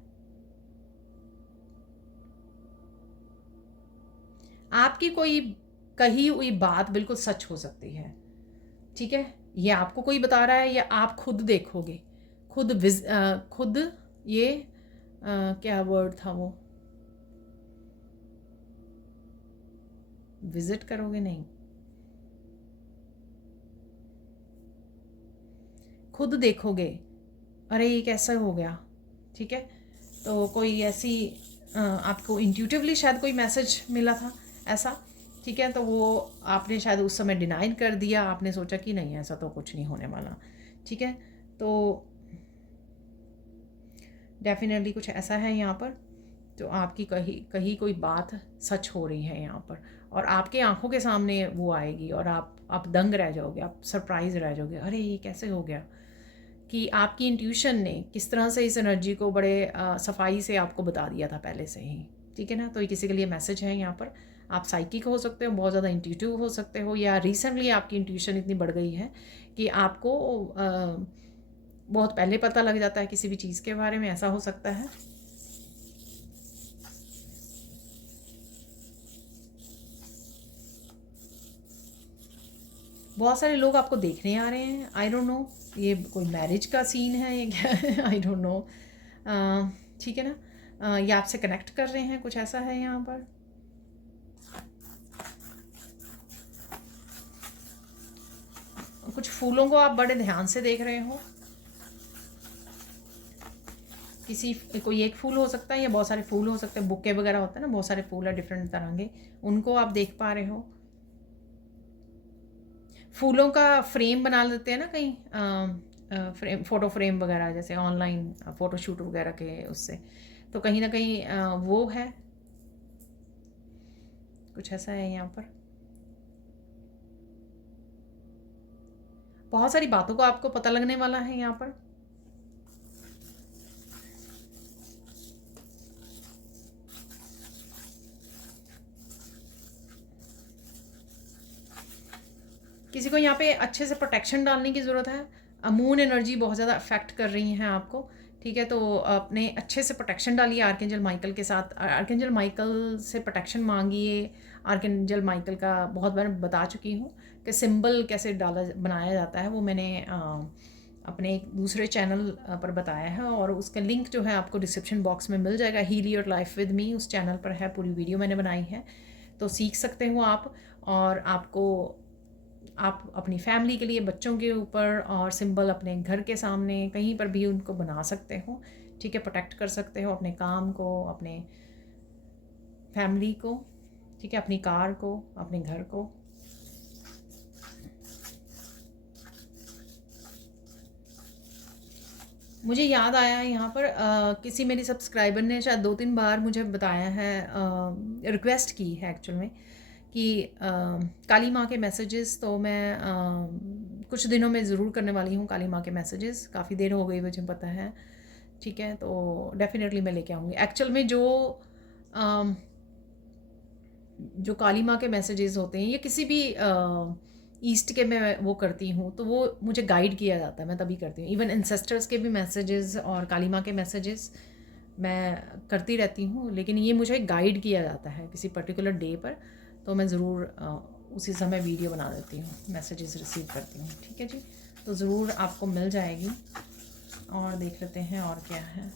आपकी कोई कही हुई बात बिल्कुल सच हो सकती है। ठीक है, ये आपको कोई बता रहा है या आप खुद देखोगे, खुद ये क्या वर्ड था वो, विजिट करोगे नहीं, खुद देखोगे, अरे ये कैसा हो गया। ठीक है, तो कोई ऐसी आपको इंट्यूटिवली शायद कोई मैसेज मिला था ऐसा। ठीक है, तो वो आपने शायद उस समय डिनाई कर दिया, आपने सोचा कि नहीं ऐसा तो कुछ नहीं होने वाला। ठीक है, तो डेफिनेटली कुछ ऐसा है यहाँ पर, जो आपकी कही कही कोई बात सच हो रही है यहाँ पर, और आपके आंखों के सामने वो आएगी, और आप दंग रह जाओगे, आप सरप्राइज रह जाओगे, अरे ये कैसे हो गया। कि आपकी इंट्यूशन ने किस तरह से इस एनर्जी को बड़े सफाई से आपको बता दिया था पहले से ही। ठीक है ना, तो ये किसी के लिए मैसेज है यहाँ पर। आप साइकिक हो सकते हो, बहुत ज़्यादा इंट्यूटिव हो सकते हो, या रिसेंटली आपकी इंट्यूशन इतनी बढ़ गई है कि आपको बहुत पहले पता लग जाता है किसी भी चीज़ के बारे में, ऐसा हो सकता है। बहुत सारे लोग आपको देखने आ रहे हैं, आई डोंट नो ये कोई मैरिज का सीन है या क्या है, आई डोंट नो। ठीक है ना, ये आपसे कनेक्ट कर रहे हैं, कुछ ऐसा है यहाँ पर। कुछ फूलों को आप बड़े ध्यान से देख रहे हो, किसी कोई एक फूल हो सकता है या बहुत सारे फूल हो सकते हैं, बुके वगैरह होते हैं ना, बहुत सारे फूल है डिफरेंट तरह के, उनको आप देख पा रहे हो। फूलों का फ्रेम बना लेते हैं ना कहीं, फ्रेम, फ़ोटो फ्रेम वगैरह, जैसे ऑनलाइन फ़ोटोशूट वगैरह के उससे, तो कहीं ना कहीं वो है, कुछ ऐसा है यहाँ पर। बहुत सारी बातों का आपको पता लगने वाला है यहाँ पर। किसी को यहाँ पे अच्छे से प्रोटेक्शन डालने की ज़रूरत है। मून एनर्जी बहुत ज़्यादा अफेक्ट कर रही हैं आपको, ठीक है। तो अपने अच्छे से प्रोटेक्शन डालिए आर्कएंजल माइकल के साथ। आर्कएंजल माइकल से प्रोटेक्शन मांगिए। आर्कएंजल माइकल का बहुत बार बता चुकी हूँ कि सिंबल कैसे डाला बनाया जाता है, वो मैंने अपने एक दूसरे चैनल पर बताया है, और उसका लिंक जो है आपको डिस्क्रिप्शन बॉक्स में मिल जाएगा। Heal your life with me उस चैनल पर है, पूरी वीडियो मैंने बनाई है, तो सीख सकते हो आप। और आप अपनी फैमिली के लिए, बच्चों के ऊपर, और सिंबल अपने घर के सामने कहीं पर भी उनको बना सकते हो, ठीक है। प्रोटेक्ट कर सकते हो अपने काम को, अपने फैमिली को, ठीक है, अपनी कार को, अपने घर को। मुझे याद आया है यहाँ पर किसी मेरी सब्सक्राइबर ने शायद 2-3 बार मुझे बताया है, रिक्वेस्ट की है एक्चुअल में, कि काली माँ के मैसेजेस, तो मैं कुछ दिनों में ज़रूर करने वाली हूँ काली माँ के मैसेजेस। काफ़ी देर हो गई मुझे पता है, ठीक है। तो डेफिनेटली मैं लेके आऊँगी। एक्चुअल में जो काली माँ के मैसेजेस होते हैं, या किसी भी ईस्ट के मैं वो करती हूँ, तो वो मुझे गाइड किया जाता है, मैं तभी करती हूँ। इवन एंसेस्टर्स के भी मैसेजेस और काली माँ के मैसेजेस मैं करती रहती हूँ, लेकिन ये मुझे गाइड किया जाता है किसी पर्टिकुलर डे पर, तो मैं ज़रूर उसी समय वीडियो बना देती हूँ, मैसेजेस रिसीव करती हूँ, ठीक है जी। तो ज़रूर आपको मिल जाएगी। और देख लेते हैं और क्या है।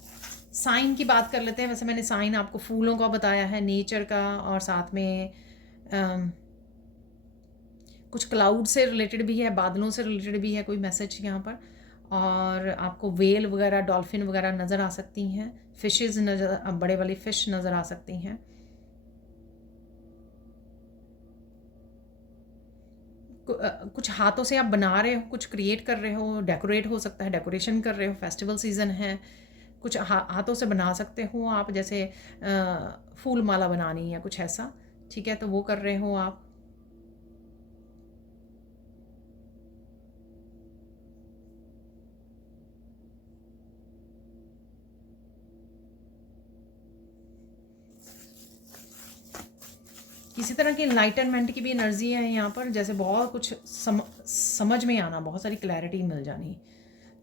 साइन की बात कर लेते हैं। वैसे मैंने साइन आपको फूलों का बताया है, नेचर का, और साथ में कुछ क्लाउड से रिलेटेड भी है, बादलों से रिलेटेड भी है कोई मैसेज यहाँ पर। और आपको वेल वगैरह, डॉल्फिन वगैरह नज़र आ सकती हैं, फिशेस नज़र, बड़े वाली फ़िश नज़र आ सकती हैं। कुछ हाथों से आप बना रहे हो, कुछ क्रिएट कर रहे हो, डेकोरेट हो सकता है, डेकोरेशन कर रहे हो, फेस्टिवल सीज़न है, कुछ हाथों से बना सकते हो आप, जैसे फूल माला बनानी या कुछ ऐसा, ठीक है, तो वो कर रहे हो आप। किसी तरह की इनलाइटनमेंट की भी एनर्जी है यहाँ पर, जैसे बहुत कुछ समझ में आना, बहुत सारी क्लैरिटी मिल जानी,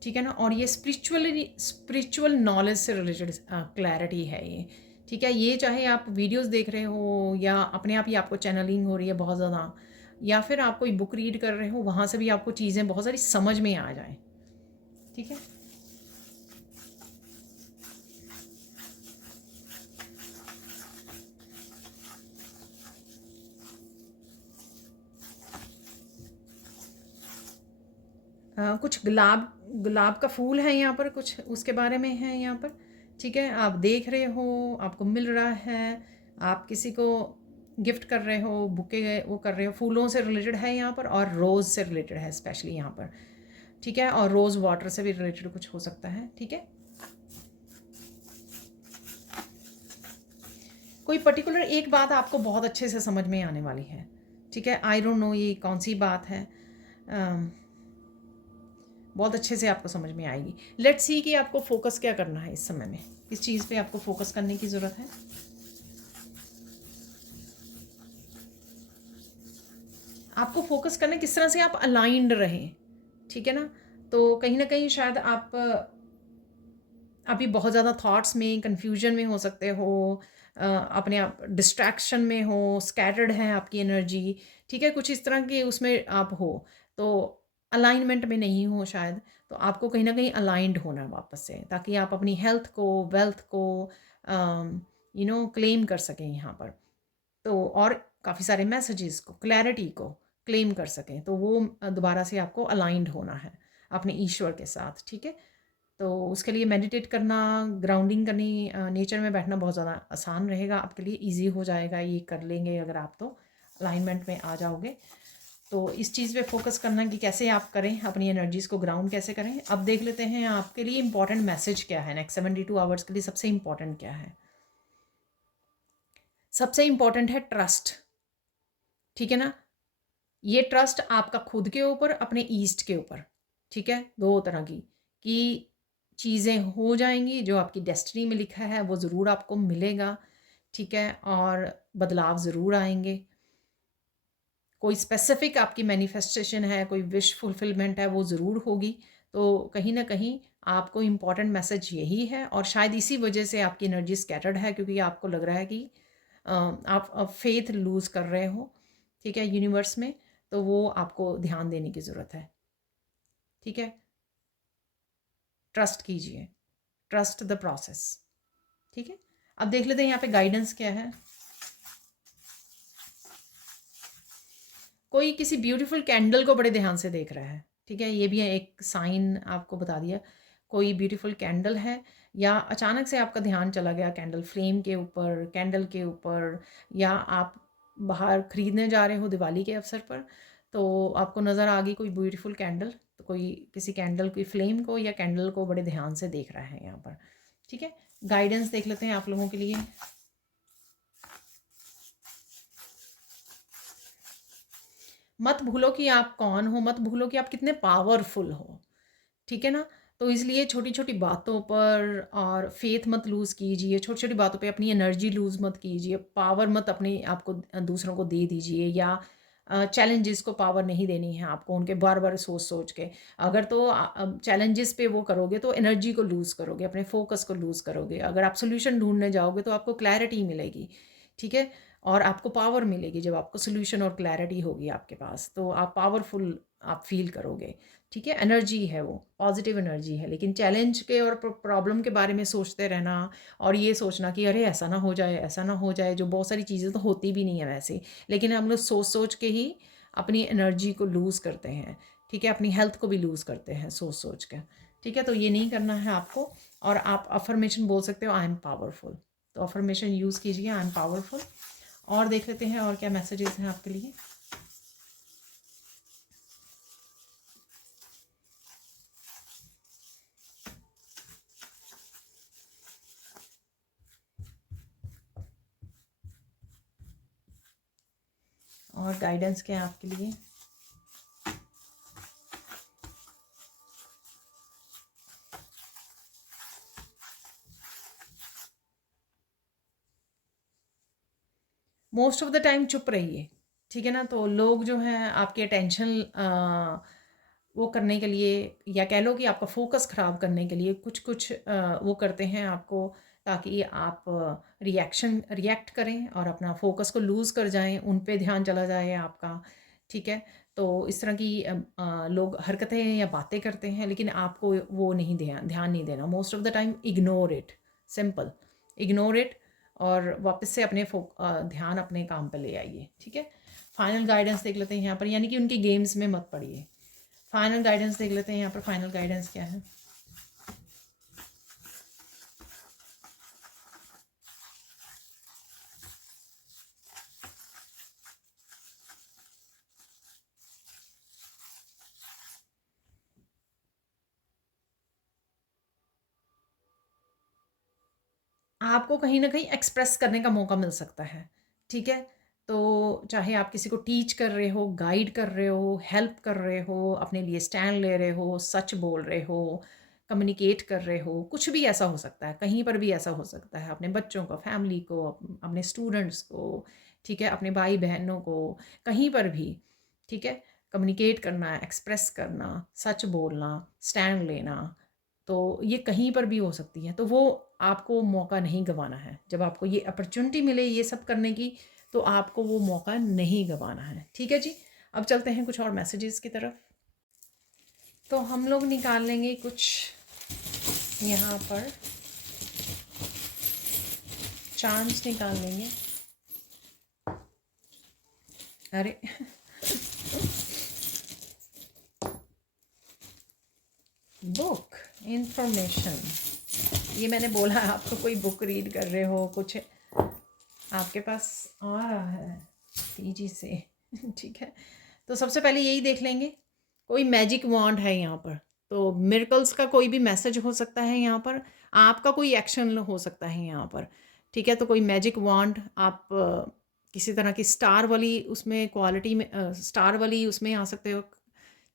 ठीक है ना। और ये स्पिरिचुअल नॉलेज से रिलेटेड क्लैरिटी है ये, ठीक है। ये चाहे आप वीडियोस देख रहे हो, या अपने आप ही आपको चैनलिंग हो रही है बहुत ज़्यादा, या फिर आप कोई बुक रीड कर रहे हो, वहाँ से भी आपको चीज़ें बहुत सारी समझ में आ जाएं, ठीक है। कुछ गुलाब का फूल है यहाँ पर, कुछ उसके बारे में है यहाँ पर, ठीक है। आप देख रहे हो, आपको मिल रहा है, आप किसी को गिफ्ट कर रहे हो, बुके वो कर रहे हो, फूलों से रिलेटेड है यहाँ पर, और रोज़ से रिलेटेड है स्पेशली यहाँ पर, ठीक है। और रोज़ वाटर से भी रिलेटेड कुछ हो सकता है, ठीक है। कोई पर्टिकुलर एक बात आपको बहुत अच्छे से समझ में आने वाली है, ठीक है। आई डोंट नो ये कौन सी बात है, बहुत अच्छे से आपको समझ में आएगी। लेट्स सी कि आपको फोकस क्या करना है इस समय में, किस चीज़ पे आपको फोकस करने की ज़रूरत है। आपको फोकस करना किस तरह से आप अलाइंड रहें, ठीक है ना। तो कहीं ना कहीं शायद आप अभी बहुत ज़्यादा थॉट्स में, कंफ्यूजन में हो सकते हो, अपने आप डिस्ट्रैक्शन में हो, स्कैटर्ड है आपकी एनर्जी, ठीक है, कुछ इस तरह के उसमें आप हो, तो अलाइनमेंट में नहीं हो शायद। तो आपको कहीं ना कहीं अलाइंड होना है वापस से, ताकि आप अपनी हेल्थ को, वेल्थ को क्लेम कर सकें यहाँ पर। तो और काफ़ी सारे मैसेजेस को, क्लैरिटी को क्लेम कर सकें, तो वो दोबारा से आपको अलाइंड होना है अपने ईश्वर के साथ, ठीक है। तो उसके लिए मेडिटेट करना, ग्राउंडिंग करनी, नेचर में बैठना बहुत ज़्यादा आसान रहेगा आपके लिए, इजी हो जाएगा ये कर लेंगे अगर आप तो अलाइनमेंट में आ जाओगे। तो इस चीज़ पे फोकस करना कि कैसे आप करें, अपनी एनर्जीज़ को ग्राउंड कैसे करें। अब देख लेते हैं आपके लिए इंपॉर्टेंट मैसेज क्या है नेक्स्ट 72 आवर्स के लिए। सबसे इंपॉर्टेंट क्या है? सबसे इंपॉर्टेंट है ट्रस्ट, ठीक है ना। ये ट्रस्ट आपका खुद के ऊपर, अपने ईस्ट के ऊपर, ठीक है, दो तरह की कि चीज़ें हो जाएंगी, जो आपकी डेस्टिनी में लिखा है वो ज़रूर आपको मिलेगा, ठीक है, और बदलाव ज़रूर आएंगे। कोई स्पेसिफिक आपकी मैनिफेस्टेशन है, कोई विश फुलफिलमेंट है, वो ज़रूर होगी। तो कहीं ना कहीं आपको इम्पॉर्टेंट मैसेज यही है, और शायद इसी वजह से आपकी एनर्जी स्कैटर्ड है, क्योंकि आपको लग रहा है कि आप अब फेथ लूज़ कर रहे हो, ठीक है, यूनिवर्स में। तो वो आपको ध्यान देने की ज़रूरत है, ठीक है। ट्रस्ट कीजिए, ट्रस्ट द प्रोसेस, ठीक है। अब देख लेते हैं यहाँ पे गाइडेंस क्या है। कोई किसी ब्यूटीफुल कैंडल को बड़े ध्यान से देख रहा है, ठीक है, ये भी एक साइन आपको बता दिया। कोई ब्यूटीफुल कैंडल है, या अचानक से आपका ध्यान चला गया कैंडल फ्लेम के ऊपर, कैंडल के ऊपर, या आप बाहर खरीदने जा रहे हो दिवाली के अवसर पर, तो आपको नज़र आ गई कोई ब्यूटीफुल कैंडल। तो कोई किसी कैंडल की फ्लेम को या कैंडल को बड़े ध्यान से देख रहा है यहाँ पर, ठीक है। गाइडेंस देख लेते हैं आप लोगों के लिए। मत भूलो कि आप कौन हो, मत भूलो कि आप कितने पावरफुल हो, ठीक है ना। तो इसलिए छोटी छोटी बातों पर और फेथ मत लूज़ कीजिए, छोटी छोटी बातों पे अपनी एनर्जी लूज़ मत कीजिए, पावर मत अपने आप को दूसरों को दे दीजिए, या चैलेंजेस को पावर नहीं देनी है आपको उनके बार बार सोच सोच के। अगर तो चैलेंजेस पे वो करोगे तो एनर्जी को लूज़ करोगे, अपने फोकस को लूज़ करोगे। अगर आप सोल्यूशन ढूंढने जाओगे तो आपको क्लैरिटी मिलेगी, ठीक है, और आपको पावर मिलेगी। जब आपको सोल्यूशन और क्लैरिटी होगी आपके पास, तो आप पावरफुल आप फील करोगे, ठीक है। एनर्जी है, वो पॉजिटिव एनर्जी है। लेकिन चैलेंज के और प्रॉब्लम के बारे में सोचते रहना, और ये सोचना कि अरे ऐसा ना हो जाए, ऐसा ना हो जाए, जो बहुत सारी चीज़ें तो होती भी नहीं है वैसे, लेकिन हम लोग सोच सोच के ही अपनी एनर्जी को लूज़ करते हैं, ठीक है, अपनी हेल्थ को भी लूज़ करते हैं सोच सोच के, ठीक है। तो ये नहीं करना है आपको। और आप अफर्मेशन बोल सकते हो, आई एम पावरफुल। तो अफर्मेशन यूज़ कीजिए, आई एम पावरफुल। और देख लेते हैं और क्या मैसेजेस हैं आपके लिए। और गाइडेंस क्या है आपके लिए। मोस्ट ऑफ द टाइम चुप रहिए, ठीक है ना। तो लोग जो हैं आपकी अटेंशन वो करने के लिए, या कह लो कि आपका फोकस ख़राब करने के लिए कुछ कुछ वो करते हैं आपको, ताकि आप रिएक्ट करें और अपना फोकस को लूज़ कर जाएं, उन पे ध्यान चला जाए आपका, ठीक है। तो इस तरह की लोग हरकतें या बातें करते हैं, लेकिन आपको वो नहीं ध्यान नहीं देना। Most of the time ignore it, simple, ignore it, और वापस से अपने ध्यान अपने काम पे ले आइए, ठीक है। फाइनल गाइडेंस देख लेते हैं यहाँ पर, यानी कि उनकी गेम्स में मत पड़िए। फाइनल गाइडेंस देख लेते हैं यहाँ पर। फाइनल गाइडेंस क्या है। आपको कहीं ना कहीं एक्सप्रेस करने का मौका मिल सकता है, ठीक है। तो चाहे आप किसी को टीच कर रहे हो, गाइड कर रहे हो, हेल्प कर रहे हो, अपने लिए स्टैंड ले रहे हो, सच बोल रहे हो, कम्युनिकेट कर रहे हो, कुछ भी ऐसा हो सकता है, कहीं पर भी ऐसा हो सकता है, अपने बच्चों को, फैमिली को, अपने स्टूडेंट्स को, ठीक है, अपने भाई बहनों को, कहीं पर भी, ठीक है। कम्युनिकेट करना, एक्सप्रेस करना, सच बोलना, स्टैंड लेना, तो ये कहीं पर भी हो सकती है। तो वो आपको मौका नहीं गंवाना है। जब आपको ये अपॉर्चुनिटी मिले ये सब करने की, तो आपको वो मौका नहीं गंवाना है, ठीक है जी। अब चलते हैं कुछ और मैसेजेस की तरफ। तो हम लोग निकाल लेंगे कुछ यहाँ पर चांस निकाल लेंगे। अरे बुक इंफॉर्मेशन, ये मैंने बोला आपको कोई बुक रीड कर रहे हो, कुछ आपके पास आ रहा है तेजी से ठीक है। तो सबसे पहले यही देख लेंगे, कोई मैजिक वॉन्ड है यहाँ पर। तो मिरेकल्स का कोई भी मैसेज हो सकता है यहाँ पर, आपका कोई एक्शन हो सकता है यहाँ पर, ठीक है। तो कोई मैजिक वॉन्ड आप किसी तरह की स्टार वाली उसमें क्वालिटी में स्टार वाली उसमें आ सकते हो,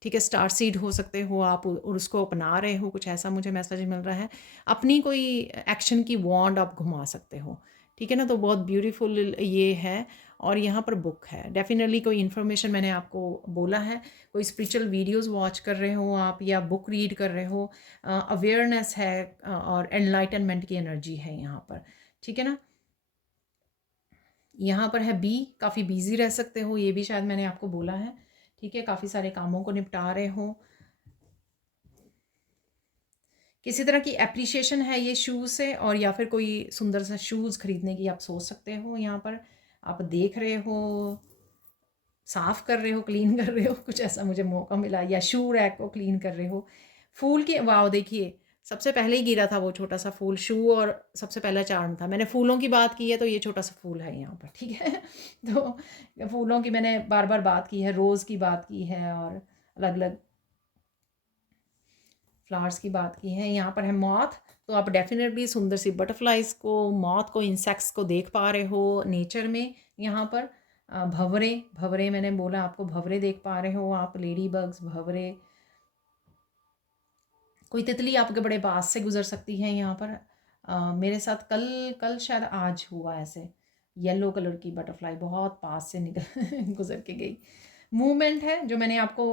ठीक है, स्टार सीड हो सकते हो आप और उसको अपना रहे हो, कुछ ऐसा मुझे मैसेज मिल रहा है। अपनी कोई एक्शन की वॉन्ड आप घुमा सकते हो, ठीक है ना, तो बहुत ब्यूटीफुल ये है। और यहाँ पर बुक है, डेफिनेटली कोई इन्फॉर्मेशन मैंने आपको बोला है, कोई स्पिरिचुअल वीडियोस वॉच कर रहे हो आप या बुक रीड कर रहे हो, अवेयरनेस है और एनलाइटनमेंट की एनर्जी है यहाँ पर, ठीक है ना। यहाँ पर है बी, काफ़ी बिजी रह सकते हो, ये भी शायद मैंने आपको बोला है, ठीक है, काफ़ी सारे कामों को निपटा रहे हो, किसी तरह की एप्रिसिएशन है ये शूज़ से, और या फिर कोई सुंदर सा शूज़ खरीदने की आप सोच सकते हो। यहाँ पर आप देख रहे हो, साफ़ कर रहे हो, क्लीन कर रहे हो, कुछ ऐसा मुझे मौका मिला, या शू रैक को क्लीन कर रहे हो। फूल के वाव देखिए, सबसे पहले ही गिरा था वो छोटा सा फूल, शू और सबसे पहला चार्म था। मैंने फूलों की बात की है तो ये छोटा सा फूल है यहाँ पर, ठीक है। तो फूलों की मैंने बार बार बात की है, रोज़ की बात की है और अलग अलग फ्लावर्स की बात की है। यहाँ पर है मॉथ, तो आप डेफिनेटली सुंदर सी बटरफ्लाइज को, मॉथ को, इंसेक्ट्स को देख पा रहे हो नेचर में। यहाँ पर भंवरे, भंवरे मैंने बोला आपको, भंवरे देख पा रहे हो आप, लेडी बग्स, भंवरे, कोई तितली आपके बड़े पास से गुजर सकती है यहाँ पर। मेरे साथ कल कल शायद आज हुआ ऐसे, येलो कलर की बटरफ्लाई बहुत पास से निकल गुजर के गई। मूवमेंट है जो मैंने आपको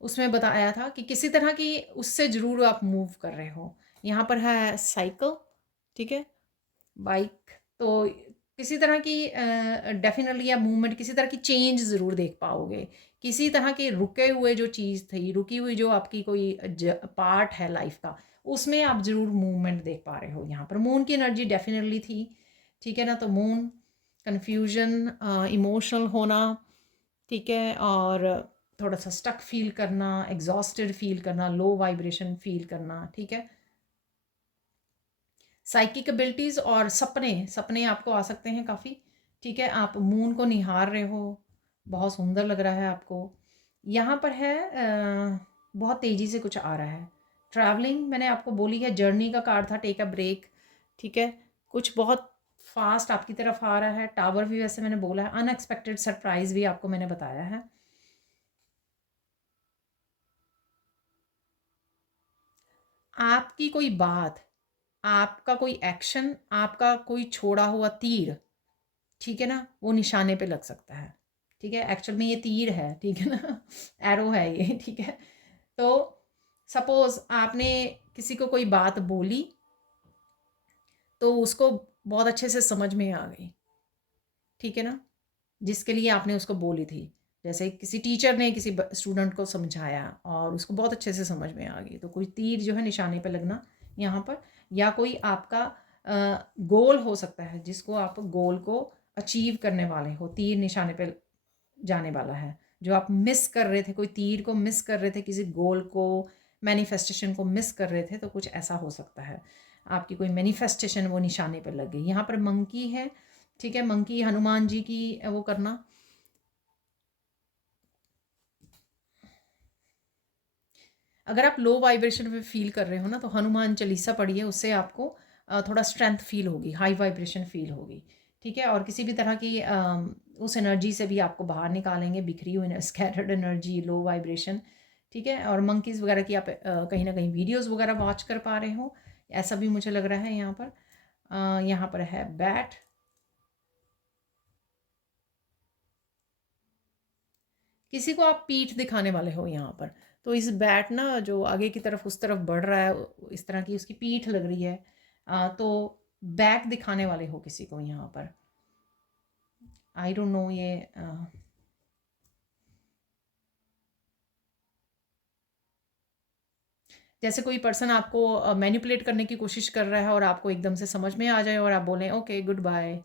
उसमें बताया था कि किसी तरह की उससे ज़रूर आप मूव कर रहे हो। यहाँ पर है साइकिल, ठीक है, बाइक, तो किसी तरह की डेफिनेटली आप मूवमेंट, किसी तरह की चेंज ज़रूर देख पाओगे। किसी तरह के रुके हुए जो चीज़ थी, रुकी हुई जो आपकी कोई पार्ट है लाइफ का, उसमें आप ज़रूर मूवमेंट देख पा रहे हो। यहाँ पर मून की एनर्जी डेफिनेटली थी, ठीक है ना, तो मून कन्फ्यूजन, इमोशनल होना, ठीक है, और थोड़ा सा स्टक फील करना, एग्जॉस्टेड फील करना, लो वाइब्रेशन फील करना, ठीक है। साइकिक एबिलिटीज़ और सपने, सपने आपको आ सकते हैं काफ़ी, ठीक है, आप मून को निहार रहे हो, बहुत सुंदर लग रहा है आपको। यहाँ पर है बहुत तेज़ी से कुछ आ रहा है, ट्रैवलिंग मैंने आपको बोली है, जर्नी का कार्ड था, टेक अ ब्रेक, ठीक है, कुछ बहुत फास्ट आपकी तरफ आ रहा है। टावर भी वैसे मैंने बोला है, अनएक्सपेक्टेड सरप्राइज भी आपको मैंने बताया है। आपकी कोई बात, आपका कोई एक्शन, आपका कोई छोड़ा हुआ तीर, ठीक है ना, वो निशाने पे लग सकता है, ठीक है, एक्चुअल में ये तीर है, ठीक है ना, एरो है ये, ठीक है। तो सपोज आपने किसी को कोई बात बोली तो उसको बहुत अच्छे से समझ में आ गई, ठीक है ना, जिसके लिए आपने उसको बोली थी। जैसे किसी टीचर ने किसी स्टूडेंट को समझाया और उसको बहुत अच्छे से समझ में आ गई, तो कोई तीर जो है निशाने पे लगना यहाँ पर, या कोई आपका गोल हो सकता है जिसको आप गोल को अचीव करने वाले हो, तीर निशाने पे जाने वाला है। जो आप मिस कर रहे थे, कोई तीर को मिस कर रहे थे, किसी गोल को, मैनिफेस्टेशन को मिस कर रहे थे, तो कुछ ऐसा हो सकता है, आपकी कोई मैनिफेस्टेशन वो निशाने पर लग गई। यहाँ पर मंकी है, ठीक है, मंकी हनुमान जी की वो करना। अगर आप लो वाइब्रेशन में फील कर रहे हो ना, तो हनुमान चालीसा पढ़िए, उससे आपको थोड़ा स्ट्रेंथ फील होगी, हाई वाइब्रेशन फील होगी, ठीक है। और किसी भी तरह की उस एनर्जी से भी आपको बाहर निकालेंगे, बिखरी हुई स्कैटर्ड एनर्जी, लो वाइब्रेशन, ठीक है। और मंकीज़ वगैरह की आप कहीं ना कहीं वीडियोज़ वगैरह वॉच कर पा रहे हो, ऐसा भी मुझे लग रहा है। यहाँ पर यहाँ पर है बैट, किसी को आप पीठ दिखाने वाले हो यहाँ पर, तो इस बैट ना जो आगे की तरफ उस तरफ बढ़ रहा है, इस तरह की उसकी पीठ लग रही है, तो बैक दिखाने वाले हो किसी को यहाँ पर। आई डोंट नो ये जैसे कोई पर्सन आपको मैनिपुलेट करने की कोशिश कर रहा है और आपको एकदम से समझ में आ जाए और आप बोलें ओके गुड बाय।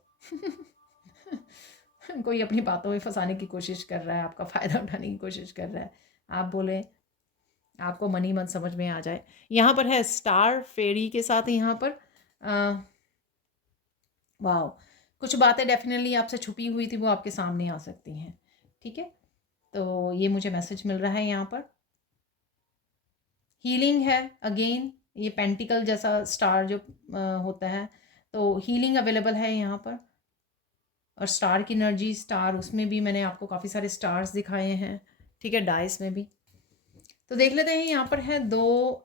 कोई अपनी बातों में फंसाने की कोशिश कर रहा है, आपका फ़ायदा उठाने की कोशिश कर रहा है, आप बोले आपको मनी मन समझ में आ जाए। यहाँ पर है स्टार फेरी के साथ, यहाँ पर वाह, कुछ बातें डेफिनेटली आपसे छुपी हुई थी, वो आपके सामने आ सकती हैं, ठीक है। तो ये मुझे मैसेज मिल रहा है यहाँ पर। हीलिंग है अगेन, ये पेंटिकल जैसा स्टार जो होता है, तो हीलिंग अवेलेबल है यहाँ पर। और स्टार की एनर्जी, स्टार उसमें भी मैंने आपको काफ़ी सारे स्टार्स दिखाए हैं, ठीक है, डाइस में भी। तो देख लेते हैं, यहाँ पर है 2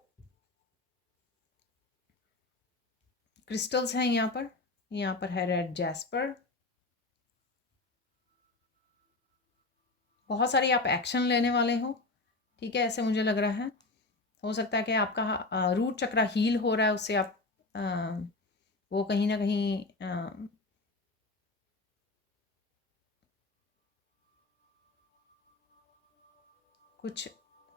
क्रिस्टल्स हैं यहाँ पर है रेड जैस्पर। बहुत सारी आप एक्शन लेने वाले हो, ठीक है, ऐसे मुझे लग रहा है। हो सकता है कि आपका रूट चक्र हील हो रहा है, उससे आप आ, वो कहीं ना कहीं कुछ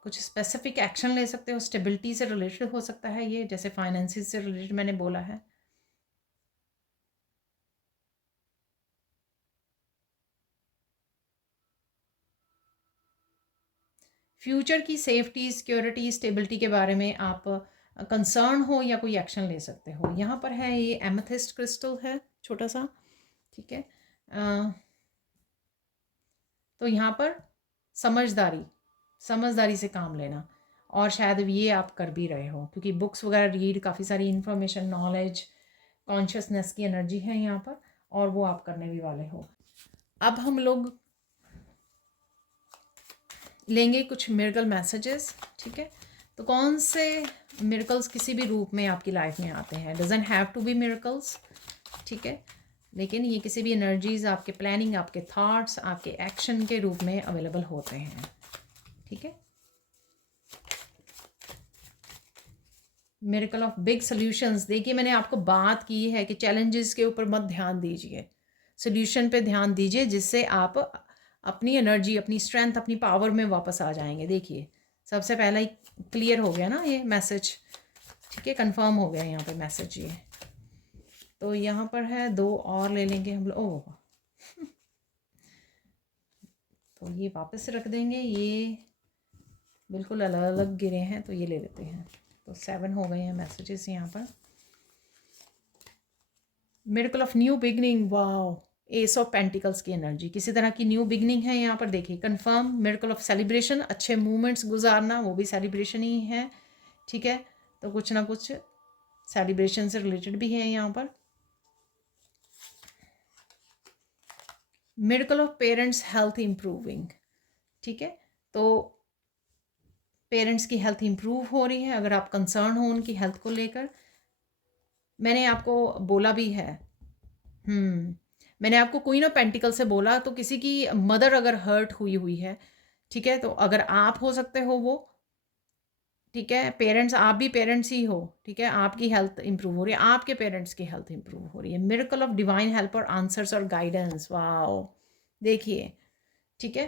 कुछ स्पेसिफिक एक्शन ले सकते हो। स्टेबिलिटी से रिलेटेड हो सकता है ये, जैसे फाइनेंसिस से रिलेटेड मैंने बोला है। फ्यूचर की सेफ्टी, सिक्योरिटी, स्टेबिलिटी के बारे में आप कंसर्न हो या कोई एक्शन ले सकते हो। यहाँ पर है ये एमेथिस्ट क्रिस्टल है, छोटा सा, ठीक है। तो यहाँ पर समझदारी समझदारी से काम लेना, और शायद ये आप कर भी रहे हो, क्योंकि बुक्स वगैरह रीड, काफ़ी सारी इन्फॉर्मेशन, नॉलेज, कॉन्शियसनेस की एनर्जी है यहाँ पर, और वो आप करने भी वाले हो। अब हम लोग लेंगे कुछ मिरेकल मैसेजेस, ठीक है। तो कौन से मिरेकल्स किसी भी रूप में आपकी लाइफ में आते हैं, doesn't have to be miracles, ठीक है, लेकिन ये किसी भी एनर्जीज, आपके प्लानिंग, आपके थॉट्स, आपके एक्शन के रूप में अवेलेबल होते हैं, ठीक है। मिरेकल ऑफ बिग सॉल्यूशंस, देखिए मैंने आपको बात की है कि चैलेंजेस के ऊपर मत ध्यान दीजिए, सॉल्यूशन पे ध्यान दीजिए, जिससे आप अपनी एनर्जी, अपनी स्ट्रेंथ, अपनी पावर में वापस आ जाएंगे। देखिए सबसे पहला ही क्लियर हो गया ना ये मैसेज, ठीक है, कंफर्म हो गया यहाँ पे मैसेज ये। तो यहाँ पर है 2 और ले लेंगे हम लोग। ओह तो ये वापस रख देंगे, ये बिल्कुल अलग अलग गिरे हैं, तो ये ले लेते हैं। तो 7 हो गए हैं मैसेजेस यहाँ पर। Miracle of new beginning, wow, S of pentacles की एनर्जी, किसी तरह की न्यू बिगनिंग है यहाँ पर। देखिए कंफर्म। मिरेकल ऑफ सेलिब्रेशन, अच्छे मोमेंट्स गुजारना, वो भी सेलिब्रेशन ही है, ठीक है। तो कुछ ना कुछ सेलिब्रेशन से रिलेटेड भी है यहाँ पर। Miracle of parents health improving, ठीक है। तो पेरेंट्स की हेल्थ इम्प्रूव हो रही है, अगर आप कंसर्न हो उनकी हेल्थ को लेकर। मैंने आपको बोला भी है, मैंने आपको क्वीन ऑफ पेंटिकल से बोला, तो किसी की मदर अगर हर्ट हुई हुई है, ठीक है, तो अगर आप हो सकते हो वो, ठीक है, पेरेंट्स, आप भी पेरेंट्स ही हो, ठीक है, आपकी हेल्थ इंप्रूव हो रही है, आपके पेरेंट्स की हेल्थ इंप्रूव हो रही है। मिरेकल ऑफ डिवाइन हेल्प और आंसर्स और गाइडेंस, वाओ, देखिए, ठीक है।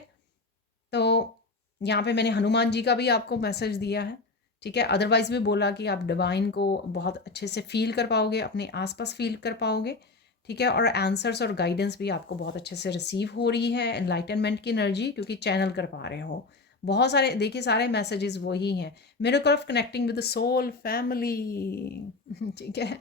तो यहाँ पे मैंने हनुमान जी का भी आपको मैसेज दिया है, ठीक है। अदरवाइज भी बोला कि आप डिवाइन को बहुत अच्छे से फील कर पाओगे, अपने आसपास फील कर पाओगे, ठीक है। और आंसर्स और गाइडेंस भी आपको बहुत अच्छे से रिसीव हो रही है, एनलाइटनमेंट की एनर्जी, क्योंकि चैनल कर पा रहे हो बहुत सारे। देखिए सारे मैसेजेस वही हैं। Miracle of connecting with the soul family, ठीक है।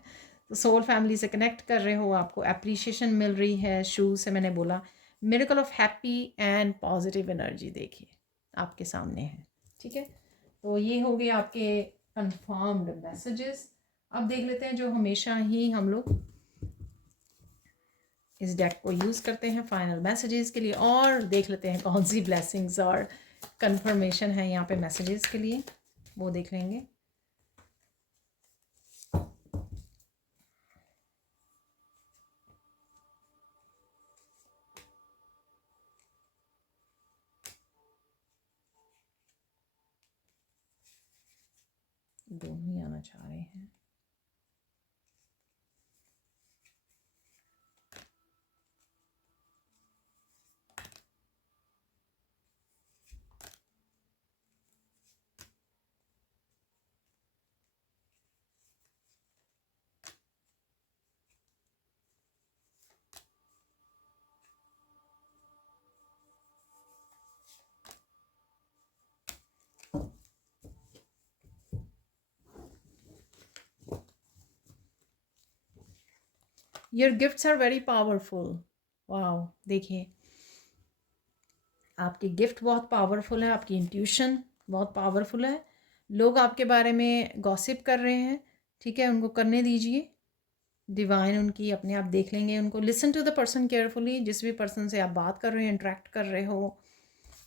तो सोल फैमिली से कनेक्ट कर रहे हो, आपको अप्रिशिएशन मिल रही है, शू से मैंने बोला। Miracle of happy and positive energy, देखिए आपके सामने है, ठीक है। तो ये हो गए आपके कंफर्म्ड मैसेजेस। अब देख लेते हैं जो हमेशा ही हम लोग इस डेक को यूज़ करते हैं फाइनल मैसेजेस के लिए, और देख लेते हैं कौन सी ब्लेसिंग्स और कंफर्मेशन है यहाँ पे मैसेजेस के लिए, वो देख लेंगे। दोनों ही आना चाह रहे हैं। Your gifts are very powerful, wow, देखिए आपकी गिफ्ट बहुत पावरफुल है, आपकी इंट्यूशन बहुत पावरफुल है। लोग आपके बारे में गॉसिप कर रहे हैं, ठीक है, उनको करने दीजिए, डिवाइन उनकी अपने आप देख लेंगे उनको। Listen to the person carefully, जिस भी पर्सन से आप बात कर रहे हो, इंटरेक्ट कर रहे हो,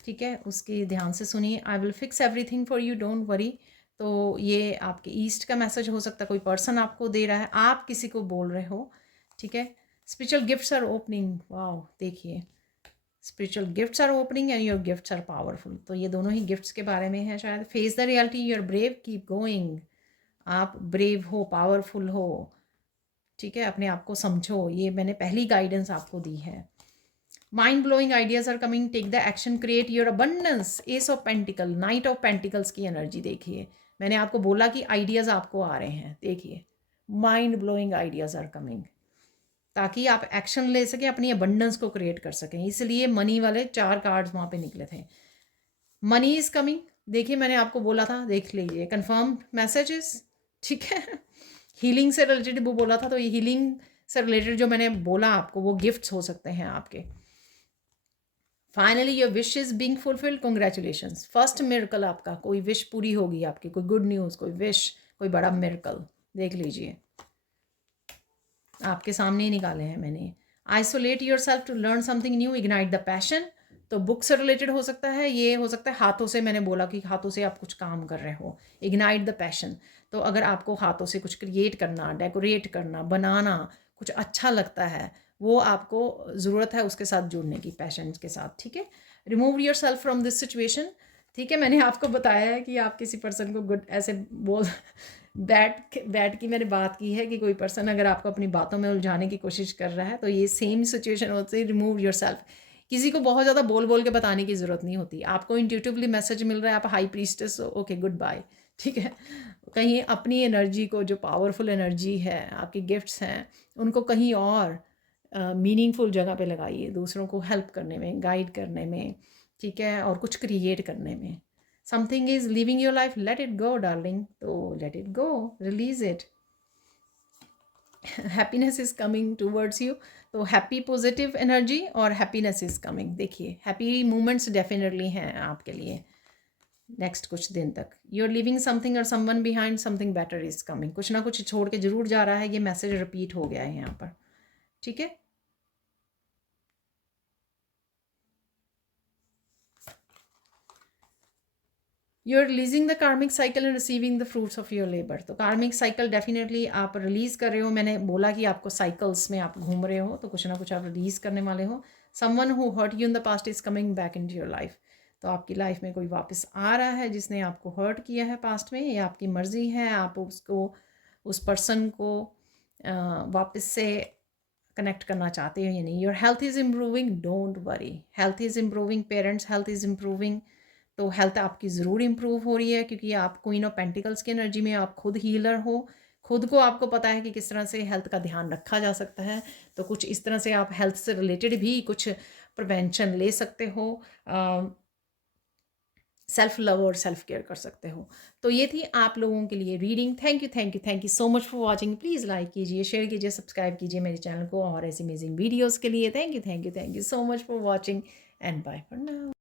ठीक है, उसकी ध्यान से सुनिए। I will fix everything for you, don't worry. तो ये आपके ईस्ट का मैसेज हो सकता है, कोई पर्सन आपको दे रहा है, आप किसी को बोल रहे हो, ठीक है। Spiritual gifts are opening, wow, देखिए spiritual gifts are opening and your gifts are powerful. तो ये दोनों ही गिफ्ट्स के बारे में है शायद। Face the reality, you're brave, keep going. आप ब्रेव हो, पावरफुल हो, ठीक है, अपने आप को समझो। ये मैंने पहली गाइडेंस आपको दी है। Mind blowing ideas are coming, take the action, create your abundance. Ace of pentacles, knight of pentacles की एनर्जी देखिए। मैंने आपको बोला कि आइडियाज़ आपको आ रहे हैं, देखिए mind blowing ideas are coming, ताकि आप एक्शन ले सकें, अपनी अबंडेंस को क्रिएट कर सकें। इसलिए मनी वाले 4 कार्ड्स वहाँ पे निकले थे। मनी इज़ कमिंग, देखिए मैंने आपको बोला था, देख लीजिए कन्फर्म मैसेजेस, ठीक है। हीलिंग से रिलेटेड वो बोला था, तो ये हीलिंग से रिलेटेड जो मैंने बोला आपको, वो गिफ्ट्स हो सकते हैं आपके। Finally your wish is being fulfilled, congratulations. First miracle आपका, कोई विश पूरी होगी आपकी, कोई गुड न्यूज़, कोई विश, कोई बड़ा मिरेकल, देख लीजिए आपके सामने ही निकाले हैं मैंने। Isolate yourself to learn something new, ignite the passion. तो बुक से रिलेटेड हो सकता है, ये हो सकता है हाथों से, मैंने बोला कि हाथों से आप कुछ काम कर रहे हो, इग्नाइट द पैशन। तो अगर आपको हाथों से कुछ क्रिएट करना, डेकोरेट करना, बनाना कुछ अच्छा लगता है, वो आपको ज़रूरत है उसके साथ जुड़ने की, पैशन के साथ, ठीक है। Remove your self from this situation, ठीक है। मैंने आपको बताया है कि आप किसी पर्सन को गुड ऐसे बोल बैठ की मैंने बात की है कि कोई पर्सन अगर आपको अपनी बातों में उलझाने की कोशिश कर रहा है, तो ये सेम सिचुएशन होती है। रिमूव योर सेल्फ, किसी को बहुत ज़्यादा बोल बोल के बताने की ज़रूरत नहीं होती, आपको इंट्यूटिवली मैसेज मिल रहा है, आप हाई प्रीस्टेस हो, ओके गुड बाय, ठीक है। कहीं अपनी एनर्जी को, जो पावरफुल एनर्जी है, आपके गिफ्ट्स हैं, उनको कहीं और मीनिंगफुल जगह पे लगाइए, दूसरों को हेल्प करने में, गाइड करने में, ठीक है, और कुछ क्रिएट करने में। Something is leaving your life, let it go darling, तो let it go, release it. Happiness is coming towards you, तो हैप्पी पॉजिटिव एनर्जी और हैप्पीनेस इज कमिंग, देखिए हैप्पी मोमेंट्स डेफिनेटली हैं आपके लिए नेक्स्ट कुछ दिन तक। यू आर लिविंग समथिंग और someone behind, something better is coming, कुछ ना कुछ छोड़ के जरूर जा रहा है, ये मैसेज रिपीट हो गया है यहाँ पर, ठीक है। You are releasing the karmic cycle and receiving the fruits of your labour. तो कार्मिक साइकिल डेफिनेटली आप रिलीज कर रहे हो, मैंने बोला कि आपको साइकिल्स में आप घूम रहे हो, तो कुछ ना कुछ आप रिलीज करने वाले हो। Someone who hurt you in the past is coming back into your life, तो आपकी लाइफ में कोई वापस आ रहा है जिसने आपको हर्ट किया है पास्ट में, ये आपकी मर्जी है, आप उसको, उस पर्सन को वापस से कनेक्ट करना चाहते हो या नहीं। Your health is improving, don't worry, health is improving, parents health is improving. तो हेल्थ आपकी ज़रूर इम्प्रूव हो रही है, क्योंकि आप क्वीन ऑफ पेंटिकल्स की एनर्जी में, आप खुद हीलर हो, खुद को आपको पता है कि किस तरह से हेल्थ का ध्यान रखा जा सकता है। तो कुछ इस तरह से आप हेल्थ से रिलेटेड भी कुछ प्रिवेंशन ले सकते हो, सेल्फ लव और सेल्फ केयर कर सकते हो। तो ये थी आप लोगों के लिए reading. Thank you, thank you, thank you so much for watching. Please like कीजिए, शेयर कीजिए, सब्सक्राइब कीजिए मेरे चैनल को और ऐसी अमेजिंग वीडियोज़ के लिए। Thank you, thank you, thank you so much for watching and bye for now.